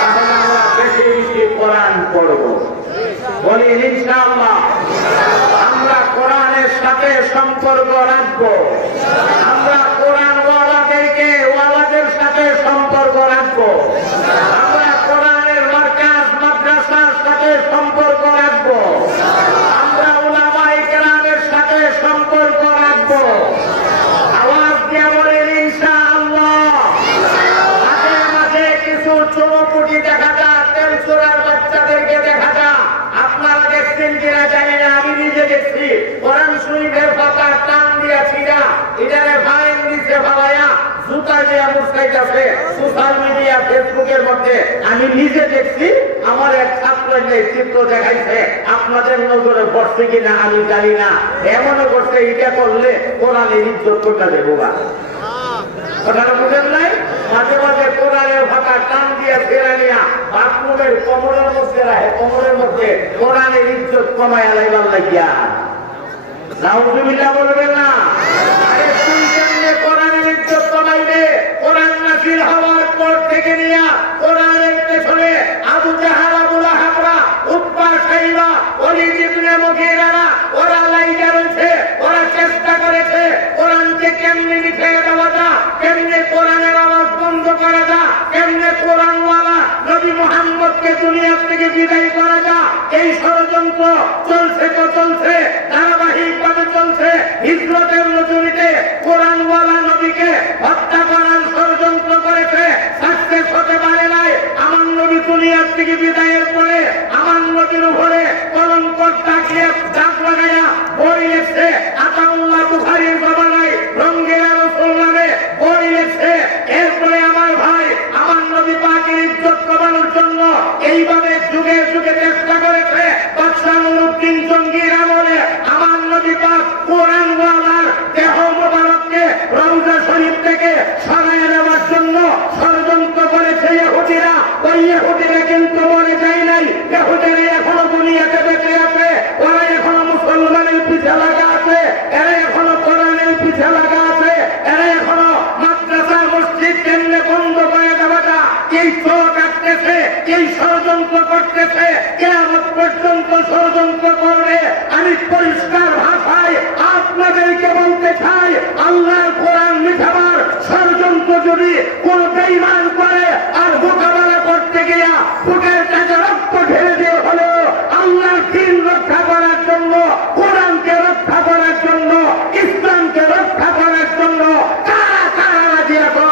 তাহলে আমরা বেশি বেশি কোরআন পড়ব, বলি ইনশাআল্লাহ। আমরা কোরআনের সাথে সম্পর্ক রাখবো, আমরা কোরআন ওয়ালাদেরকে ওয়ালাদের সাথে সম্পর্ক রাখবো, আমরা কোরআনের মার্কাজ মাদ্রাসার সাথে সম্পর্ক রাখবো, আমরা উলামায়ে কেরামের সাথে সম্পর্ক রাখবো। আওয়াজ দিয়ে বলেন ইনশাআল্লাহ। মাঝে মাঝে কিছু চুমুকুটি দেখা যায়, তেল চোরার বাচ্চাদেরকে দেখা যায়, আপনারা দেখছেন কিনা জানি না, আমি নিজে দেখছি। কোরআন শরীফের পাতা টান দিয়া ছিড়া এটারে ফাইন দিতে ফালাইয়া জুতা দিয়া মুছাইতেছে সোশ্যাল মিডিয়া ফেসবুকের মধ্যে। আমি নিজে দেখছি, আমার এক ছাত্র চিত্র দেখাইছে, আপনাদের নজরে পড়ছে কিনা আমি জানি না। এমনও করছে এটা করলে কোরআনের ইজ্জত করতে দেবো না, কথাটা বুঝেন নাই? মাঝে মাঝে কোরআনের ভাষা টান দিয়ে ফেরা নিয়া বাথরুমের কোমরের মধ্যে রাখে, কোমরের মধ্যে কোরআনের ইজ্জত কমায় আলাইবার লাগিয়া। নাউজুবিল্লাহ বলবেন না? আরে তুই কেমনে কোরআনের ইজ্জত কমাইবে? কোরআন নাযিল হওয়ার পর থেকে নিয়া কোরআনের পেছনে আবু জাহল, আবু লাহাবরা, উতবা, শাইবা, ওয়ালিদ ইবনে মুগীরারা ওরা লাইগা রয়েছে, ওরা চেষ্টা করেছে কোরআনকে কেমনে মিটিয়ে দেওয়া যায়, কেমনে কোরআনের আওয়াজ বন্ধ করা যায়, কেমনে কোরআনওয়ালা নবী মুহাম্মদকে দুনিয়া থেকে বিদায় করা যায়। এই ষড়যন্ত্র চলছে তো চলছে, ধারাবাহিকভাবে চলছে। হিজরতের রজনীতে কোরআনওয়ালা নবীকে হত্যা করার ষড়যন্ত্র করেছে, সাকসেস হতে পারে নাই। আমার নবী দুনিয়ার থেকে বিদায়ের পরে আমার নবীর উপরে কলঙ্ক দাগিয়ে দাগ লাগাইয়া বই লিখছে। আতাউল্লাহ বুখারীর জমানায় রঙ্গিলা রাসূল নামে বই লিখছে। এরপরে আমার ভাই আমার নবী পাকের ইজ্জত কমানোর জন্য এইভাবে যুগে যুগে চেষ্টা করেছে। বাদশাহ নুরউদ্দিন জঙ্গির আমলে আমার নবী পাক কোরআনওয়ালার দেহ মোবারককে রওজা শরীফ থেকে সরাইয়া নেওয়ার জন্য ষড়যন্ত্র করেছে ইহুদিরা। ওই ইহুদিরা কিন্তু মরে যায় নাই, ইহুদিরা এখনো দুনিয়াতে বেঁচে আছে, ওরা এখনো মুসলমানের পিছে লাগা আছে, এরা এখনো কোরআনের পিছে লাগা আছে, এরা এখনো মাদ্রাসা মসজিদ কেন্দ্রে বন্ধ করে দেওয়াটা এই চোখ কাটতেছে, এই ষড়যন্ত্র করতেছে, কিয়ামত পর্যন্ত ষড়যন্ত্র করবে। আমি পরিষ্কার ভাষায় আপনাদেরকে বলতে চাই, আল্লাহর কোরআন মিঠাবার ষড়যন্ত্র যদি কোন বেঈমান করে আর মোকাবেলা করতে গিয়া বুকের কাছে রক্ত ঢেলে দিয়ে হলো আল্লাহর দ্বীন রক্ষা করার জন্য, কোরআনকে রক্ষা করার জন্য, ইসলামকে রক্ষা করার জন্য কারা কারা রাজি আছো?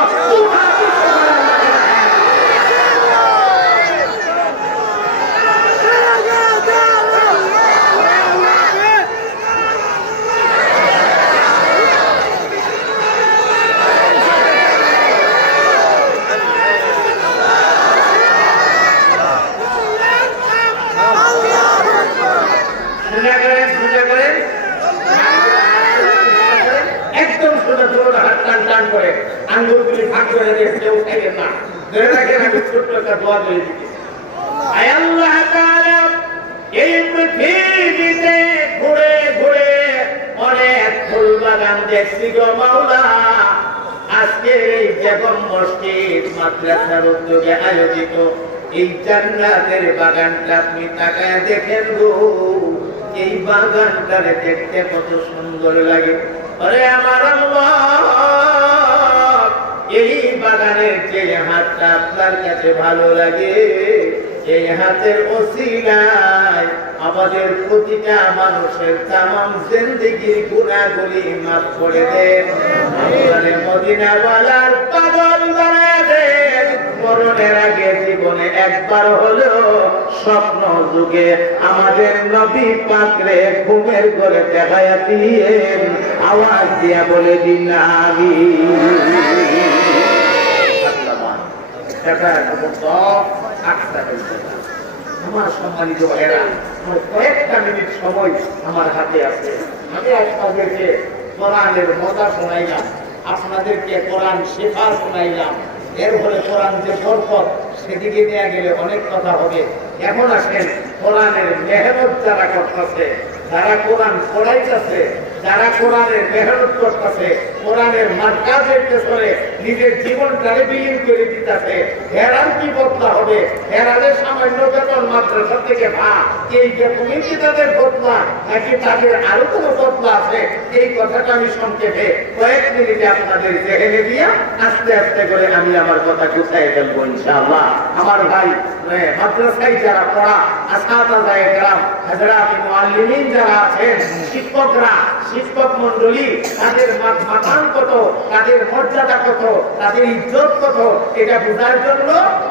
একদম সোজা জোর হাত টান টান করে আঙ্গুলগুলি ভাগ করে দিয়ে কেউ খাইবেন না, ধরে রাখেন। আমি ছোট্ট একটা দোয়া করে দিচ্ছি। আয় আল্লাহ তাআলা, এই পৃথিবীতে ঘুরে ঘুরে অনেক ফুল বাগান দেখছি গো মাওলা। আজকের এই বেগম মসজিদ মাদ্রাসার উদ্যোগে আয়োজিত এই জান্নাতের বাগানটা আপনি তাকায় দেখেন গো, এই বাগানটারে দেখতে কত সুন্দর লাগে। আরে আমার আল্লাহ, এই বাগানের যে হাতটা আপনার কাছে ভালো লাগে, এই হাতের ওসিলায় আমাদের প্রতিটা মানুষের তামাম জিন্দেগির গুনাহগুলি মাফ করে দেন। আমাদের মদিনাওয়ালার পাগল বানায় দেন। মরণের আগে জীবনে একবার হলেও স্বপ্ন যুগে আমাদের নবী পাকরে ঘুমের ঘরে দেখায়া দিয়েন। আওয়াজ দিয়া বলে দিন আমিন। আমার সম্মানিত ভাইয়েরা, কয়েকটা মিনিট সময় আমার হাতে আছে। আমি আপনাদেরকে কোরআনের মজা শোনাইলাম, আপনাদেরকে কোরআন শেখার শোনাইলাম। এর ফলে কোরআন যে বরকত সেদিকে নিয়ে গেলে অনেক কথা হবে। এখন আসেন কোরআনের মেহনত যারা করতেছে, যারা কোরআন পড়াইতেছে, যারা কোরআনের মেহনত করতেছে, কোরআনের মার্কাজের পেছনে নিজের জীবনটাকে বিলীন করে দিতেছে, হেরান কি বদলা হবে? হেরানের সামান্য বেতন মাদ্রাসা থেকে ভাগ, এই বেতনই কি তাদের বদলা নাকি তাদের আরো কোনো বদলা আছে? এই কথাটা আমি সংক্ষেপে কয়েক মিনিটে আপনাদের জেহেনে দিয়া আস্তে আস্তে করে আমি আমার কথা গুছাই ফেলবো ইনশাআল্লাহ। আমার ভাই মাদ্রাসায় যারা পড়া আসাতায়ে কেরাম, হযরত মুআল্লিমিন যারা আছেন, শিক্ষকরা, শিক্ষক মণ্ডলী, তাদের মাকাম কত, তাদের মর্যাদা কত, তাদের ইজ্জত কত, এটা বোঝার জন্য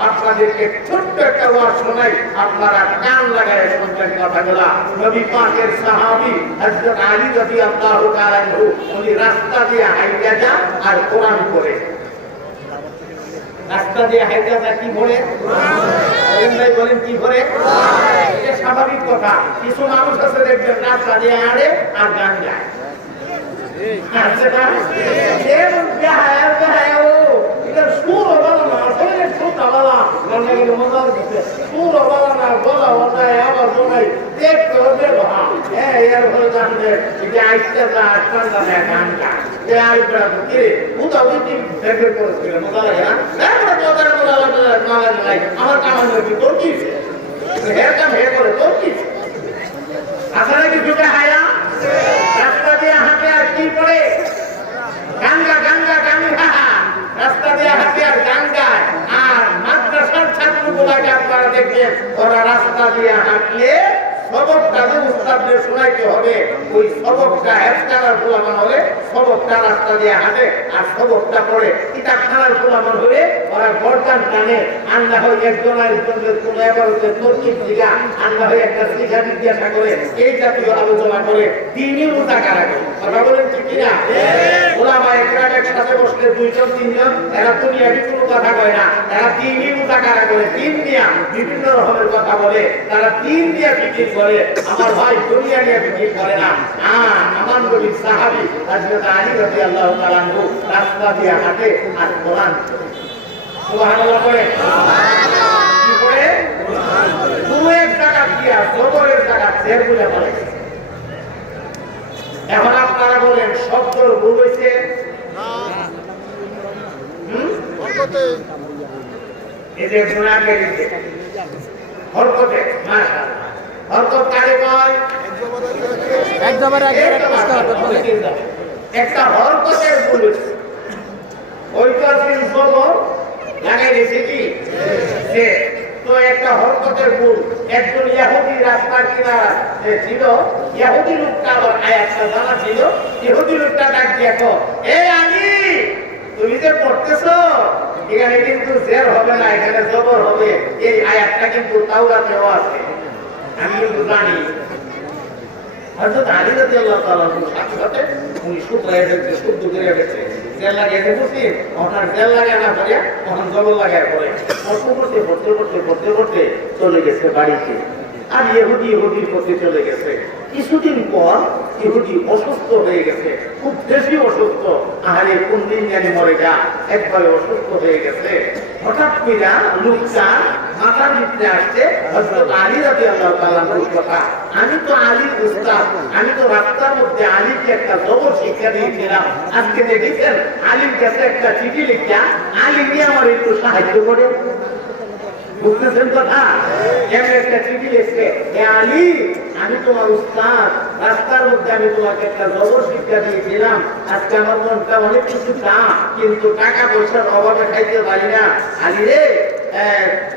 আপনাদেরকে ছোট্ট একটা ওয়াজ শোনাই, আপনারা কান লাগায় শুনবেন কথাগুলা। নবী পাকের সাহাবী হযরত আলী রাদিয়াল্লাহু তাআলা আনহু উনি রাস্তা দিয়ে হাইটা যান আর কোরআন পড়ে। রাস্তা দিয়ে হাইটা যা কি পড়ে? কোরআন। ভাই বলেন কি পড়ে? এটা স্বাভাবিক কথা। কিছু মানুষ আছে দেখবেন রাস্তা দিয়ে হাঁটে আর গান গায়। আছে না? যেমন বেহায়া বেহায়া ও এটা সুর বাবা না, আসলে সুর বাবা গানটা কিন্তু মজা দিতে সুর বাবা না, গলা বানায় আবার বানায় দেখতে হবে বাবা। হ্যাঁ এর হয়ে জানবে যে আইসটা যা আটকান জানে গান গায়। যে আইসটা কি উদাও দিতে বের করেছিল, মজা লাগে না? তারপরে মজা লাগে আমার কামান কি তোর কি হের কাম হে করে তোর কি আসলে কি দুটো হায়া রাস্তা দিয়ে হাঁটে আর কি করে গাঙ্গা গাঙ্গা গাঙ্গা, রাস্তা দিয়ে হাঁটে আর গান গায়। আর মাদ্রাসার ছাত্রগুলাকে আপনারা দেখবেন ওরা রাস্তা দিয়ে হাঁটলে সবকটা যে উস্তাদদের শোনাইতে হবে, ওই সবকটা হেফতারার গোলামান হলে সবকটা রাস্তা দিয়ে হাঁটে আর সবকটা পড়ে কিতাব খানার গোলামান হলে ওরা গর্দান টানে। আন্না হয় একজন আরেকজনের কোন এবারতে তর্কিব দিঘা, আন্না হয় একটা শিক্ষা জিজ্ঞাসা করে, এই জাতীয় আলোচনা করে দিনই মুতাকারা করে। কথা বলেন ঠিক কিনা? ওলামা একরাম একসাথে বসলে দুইজন তিনজন, এরা দুনিয়াবি কোনো কথা কয় না, এরা দিনই মুতাকারা করে, দিন নিয়ে বিভিন্ন রকমের কথা বলে, তারা দিন দিয়ে ফিকির করে। আমার ভাই দুনিয়া নিয়ে ফিকির করে না। আমার নবীর সাহাবী হযরত আলী রাদিয়াল্লাহু তাআলা আনহু রাস্তা দিয়ে হাঁটে আর কোরআন পড়ে। সুবহানাল্লাহ বলে কি পড়ে? কোন এক জায়গা দিয়া জবরের জায়গা জের বলে বলে। এখন আপনারা বলেন শব্দর ভুল হইছে না? এই যে গুনাহকে দিতে হরকতে মাশাআল্লাহ, হরকত কারে কয়? একবার একটা হরকতের ভুল হইছে, ওইটার দিন জবর লাগাই দিয়েছে কি যে, তো একটা হরকতের ভুল। একজন ইহুদি রাস্তার কিনারা ছিল, ইহুদি লোকটা আবার আয়াতটা জানা ছিল, ইহুদি লোকটা ডাক দিয়ে কো, এ আলী তুমি যে পড়তেছো এখানে কিন্তু জের হবে না, এখানে জবর হবে। এই আয়াতটা কিন্তু তাওরাতেও আছে, আমি কিন্তু জানি। হযরত আলী রাদিয়াল্লাহু তাআলা সাথে সাথে উনি শুকরায় ফেলতে শুদ্ধ করে ফেলতে জেল লাগিয়ে বসি, ওনার জেল লাগে না পড়ে তখন জবর লাগায় পড়ে পড়তে পড়তে পড়তে পড়তে পড়তে চলে গেছে বাড়িতে। আর ইহুদির পথে চলে গেছে। কিছুদিন পর ইহুদি অসুস্থ হয়ে গেছে, খুব বেশি অসুস্থ। আহারে কোন দিন জানি মরে যা, একবারে অসুস্থ হয়ে গেছে। হঠাৎ করে লোকটা মাথার ভিতরে আসছে হযরত আলী রাদিয়াল্লাহু তাআলা আনহুর কথা। আমি তো আলীর উস্তাদ, আমি তো রাস্তার মধ্যে আলীকে একটা জবর শিক্ষা দিয়েছিলাম। আজকে দেখেছেন আলীর কাছে একটা চিঠি লিখা, আলী নিয়ে আমার একটু সাহায্য করে। বুঝতেছেন কথা? কেমন একটা চিঠি লিখছে, হে আলী আমি তোমার উস্তাদ, রাস্তার মধ্যে আমি তোমাকে একটা জবর শিক্ষা দিয়েছিলাম। আজকে আমার মনটা অনেক কিছু চাপ, কিন্তু টাকা পয়সার অভাবে খাইতে পারি না। আলী রে,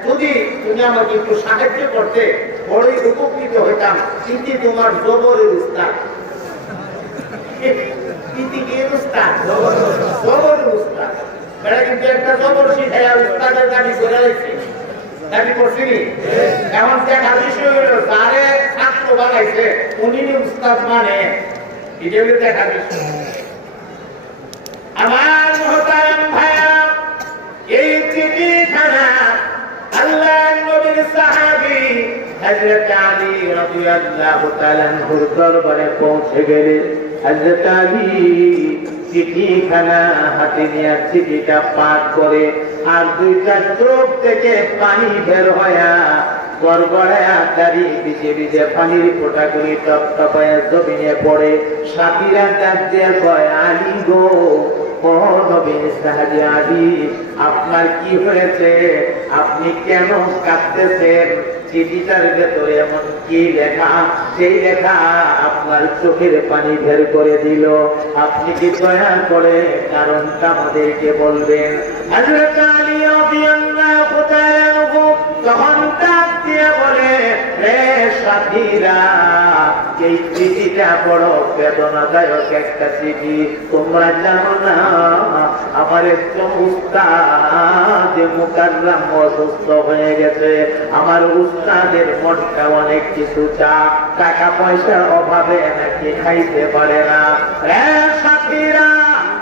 যদি তুমি আমাকে একটু সাহায্য করতে বড়ই উপকৃত হইতাম। কিন্তু তোমার জবরের উস্তাদ, জবরের উস্তাদ বেড়া কিন্তু একটা জবর শিখাইয়া উস্তাদের দাবি করে রাখছে, দাবি করছিনি। এমন দেখা বিষয় হইল তারে ছাত্র বানাইছে, উনি উস্তাদ মানে এটাও দেখা বিষয়। আমার মহতারাম ভাইয়া, এই চিঠিখানা আল্লাহর নবীর সাহাবী হযরত আলী রাদিয়াল্লাহু তাআলা আনহুর দরবারে পৌঁছে গেলে হযরত আলী চিঠিখানা হাতে নিয়ে চিঠিটা পাঠ করে আর দুইটা চোখ থেকে পানি বের হয়া গড়গড়ায়া দাড়ি ভিজে ভিজে পানির ফোঁটাগুলি টপটপায়া জমিনে পড়ে। সাথীরা ডাক দিয়ে কয়, আলী গো, ও নবীর সাহাবী আলী, আপনার কি হয়েছে? আপনি কেন কাঁদতেছেন? চিঠিটার ভেতরে এমন কি লেখা? সেই লেখা আপনার চোখের পানি বের করে দিল। আপনি কি দয়া করে কারণটা আমাদেরকে বলবেন? হযরত আলী রাদিয়াল্লাহু তাআলা আনহু তখন ডাক দিয়ে বলে, হে সাথীরা, এই চিঠিটা বড় বেদনাদায়ক একটা চিঠি। তোমরা জানো না, আমার একজন উস্তাদ মুকাররম অসুস্থ হয়ে গেছে। আমার উস্তাদের মনটা অনেক কিছু টাকা পয়সার অভাবে নাকি খাইতে পারে না। হে সাথীরা,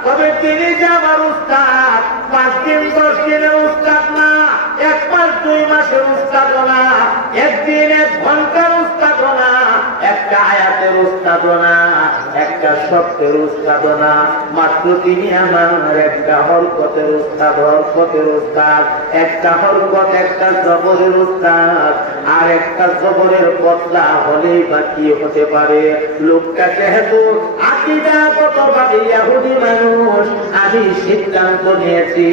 তবে তিনি যে আমার উস্তাদ, 5 দিন 10 দিনের উস্তাদ না, 1 মাস 2 মাসের উস্তাদ না, 1 দিন 1 ঘন্টার উস্তাদ না, একটা আয়াতের উস্তাদ না, একটা শব্দের উস্তাদ না, মাত্র তিনি আমার একটা হরকতের উস্তাদ, একটা হরকত, একটা জবরের উস্তাদ। আর একটা জবরের বদলা হলেই বা কি হতে পারে? লোকটা যেহেতু আকীদাগতভাবে ইহুদি মানুষ, আমি সিদ্ধান্ত নিয়েছি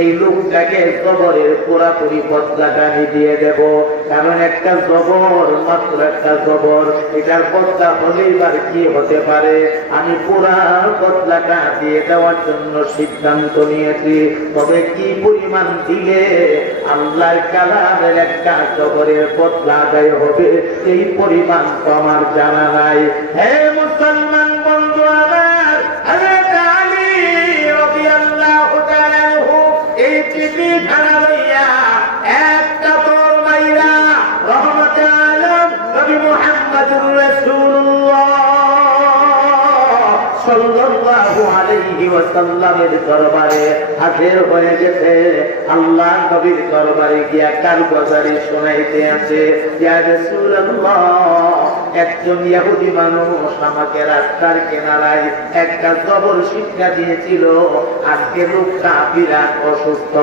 এই লোকটাকে জবরের পুরাপুরি বদলাটা আমি দিয়ে দেব। কারণ একটা জবর, মাত্র একটা জবর, এটার বদলা হলেই বা কি হতে পারে? আমি পুরা বদলাটা দিয়ে দেওয়ার জন্য সিদ্ধান্ত নিয়েছি। তবে কি পরিমাণ দিলে আল্লাহর কালামের একটা জবরের বদলা আদায় হবে, এই পরিমাণ তো আমার জানা নাই। হে মুসলমান বন্ধু আমার, হযরত আলী রাদিয়াল্লাহু তাআলা আনহু এই চিঠি খানা লইয়া একটা দৌড় মাইরা রহমতুল আলম নবী মুহাম্মদুর রাসূলুল্লাহ সাল্লাল্লাহু আলাইহি ওয়াসাল্লামের দরবারে হাজির হয়ে গেছে। আল্লাহ নবীর দরবারে গিয়া কারবাজারি শোনাইতে আছে, ইয়া রাসূলুল্লাহ, একজন ইহুদি মানুষ আমাকে রাস্তার কিনারায় একটা জবর শিক্ষা দিয়েছিল। আজকে লোকটা বিরাট অসুস্থ।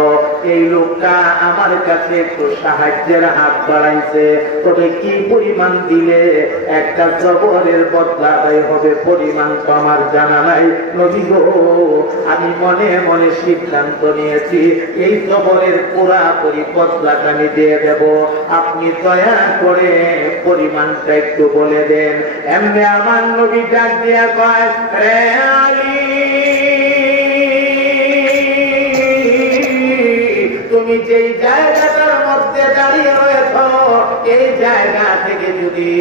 এই লোকটা আমার কাছে একটু সাহায্যের হাত বাড়াইছে। তবে কি পরিমাণ দিলে একটা জবরের বদলা আদায় হবে, পরিমাণ তো আমার জানা নাই। নবী গো, আমি মনে মনে সিদ্ধান্ত নিয়েছি এই জবরের পুরাপুরি বদলাটা আমি দিয়ে দেব। আপনি দয়া করে পরিমাণটা একটু বলে দেন। এমনি আমার নবী ডাক দিয়া কয়, রে আলী, তুমি যেই জায়গাটার মধ্যে দাঁড়িয়ে রয়েছ, এই জায়গা থেকে যদি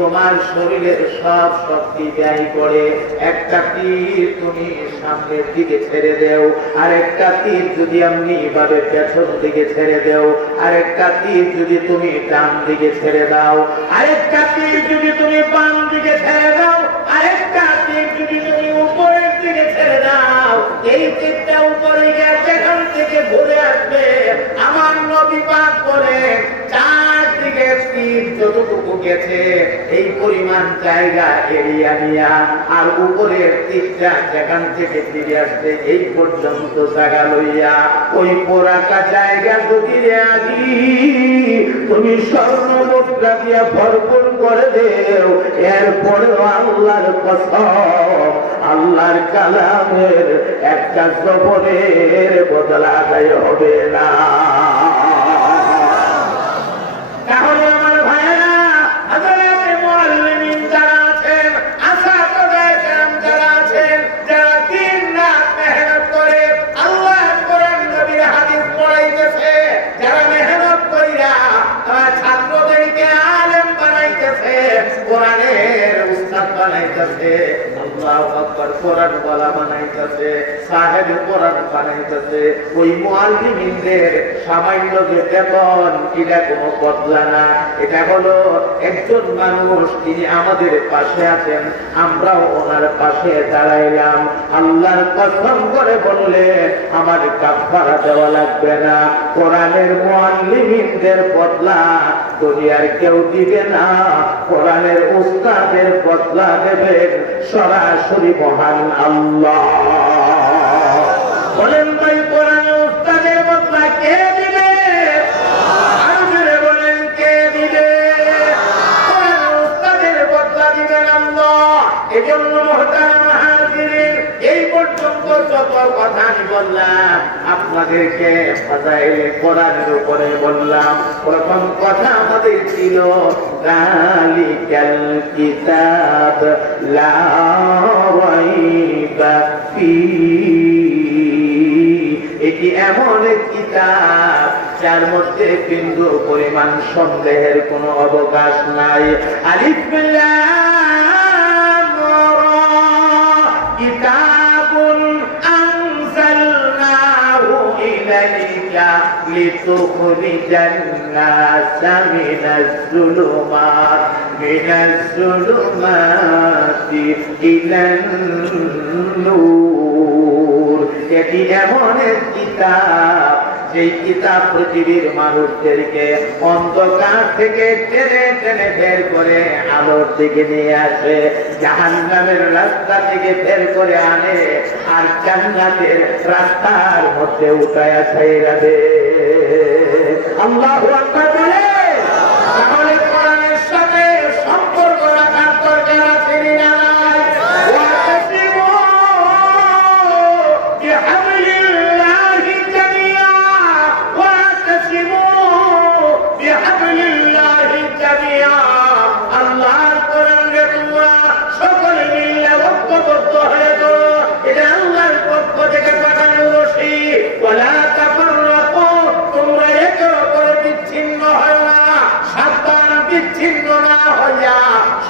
তোমার শরীরের সব শক্তি ব্যয় করে একটা তীর তুমি সামনের দিকে ছেড়ে দেও, আর একটা তীর যদি এমনি ভাবে পেছন দিকে ছেড়ে দেও, আর একটা তীর যদি তুমি ডান দিকে ছেড়ে দাও, আরেকটা তীর যদি তুমি বাম দিকে ছেড়ে দাও, আরেকটা তীর যদি তুমি উপরের দিকে ছেড়ে দাও, এই তীরটা উপরে গিয়ে যেখান থেকে ঘুরে আসবে, আমার নবী পাক বলেন, চারদিকে তীর যতটুকু গেছে এই পরিমাণ জায়গা এরিয়া নিয়া, আর উপরের তীরটা যেখান থেকে ফিরে আসছে এই পর্যন্ত জায়গা লইয়া, ওই পোড়াটা জায়গা যদি আদি তুমি স্বর্ণ মুদ্রা দিয়া ভরপুর করে দেও, এরপরেও আল্লাহর কসম, আল্লাহর কালামের একটা জবরের বদলা আদায় হবে না। তাহলে আমার ভাইয়েরা, হযরত মুআল্লিমিন যারা আছেন, আসাতিজা کرام যারা আছেন, যারা দিন রাত মেহনত করে আল্লাহর কোরআন নবীর হাদিস পড়াইতেছে, যারা মেহনত কইরা ছাত্রদেরকে আলেম বানাইতেছে, কোরআনের উস্তাদ বানাইতেছে, আল্লাহু আকবার, কোরআন ওয়ালা বানাইতেছে, সাহেব কোরআন বানাইতেছে, ওই মুআল্লিমিনদের সামান্য যে বেতন, এটা কোনো বদলা না। এটা হলো একজন মানুষ, তিনি আমাদের পাশে আছেন, আমরাও ওনার পাশে দাঁড়াইলাম। আল্লাহর কসম করে বললে আমার কাফারা দেওয়া লাগবে না। কোরআনের মুআল্লিমিনদের বদলা দুনিয়ার কেউ দিবে না। কোরআনের উস্তাদের বদলা দেবেন সরাসরি মহান আল্লাহ। বলেন ভাই, কোরআনের উস্তাদের বদলা কে দিবে? আর বলেন কে দিবে? এজন্য মুহতারাম হাজিরিন, এই পর্যন্ত যত কথা আমি বললাম আপনাদেরকে ফাজাইলে কোরআনের উপরে বললাম। প্রথম কথা আমাদের ছিল যালিকাল কিতাব লা রাইবা ফীহি, এটি এমন এক কিতাব যার মধ্যে বিন্দু পরিমাণ সন্দেহের কোনো অবকাশ নাই। আলিফ লাম রা, কিতাবুন আনজালনাহু ইলাইকা লিতুখরিজান নাসা মিনাজ যুলুমাতি ইলান নূর। এটি এমন এক কিতাব, যেই কিতাব পৃথিবীর মানুষদেরকে অন্ধকার থেকে টেনে টেনে বের করে আলোর দিকে নিয়ে আসে, জাহান্নামের রাস্তা থেকে বের করে আনে, আর জান্নাতের রাস্তার মধ্যে উঠায় ছাইরা দে। আল্লাহু আকবার বলে। তাহলে কোরআনের সাথে সম্পর্ক রাখার দরকার আছে না?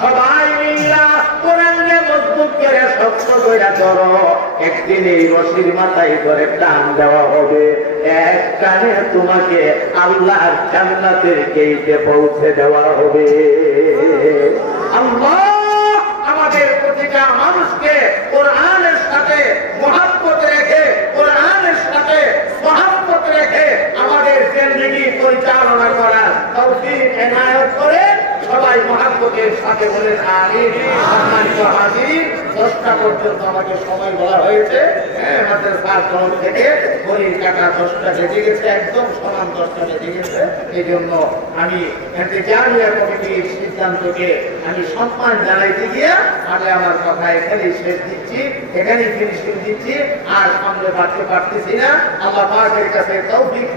সবাই মিল্লা কোরআনে মজবুত করে শক্ত করে ধরো, একদিন এই রশির মাথায় ধরে টান দেওয়া হবে, এক টানে তোমাকে আল্লাহর জান্নাতের গেটে পৌঁছে দেওয়া হবে। আল্লাহ আমাদের প্রতিটা মানুষকে কোরআনের সাথে মহব্বত রেখে, কোরআনের সাথে মহব্বত রেখে আমাদের জিন্দেগি পরিচালনা করার তৌফিক এনায়েত করে। সবাই মহব্বতের সাথে বলেন আমিন। সম্মানিত হাজির, 10টা পর্যন্ত আমাকে সময় বলা হয়েছে। আমাদের 7 তরফ থেকে ঘড়ির কাঁটা 10টা বেজে গেছে, একদম সমান 10টা বেজে গেছে। এই জন্য আমি জামিয়া কমিটির সিদ্ধান্তকে আমি সম্মান জানাইতে গিয়ে আমি আমার কথা এখানেই শেষ দিচ্ছি, এখানেই ফিনিশিং দিচ্ছি, আর সামনে বাড়তে পারতেছি না। আল্লাহ পাকের কাছে তৌফিক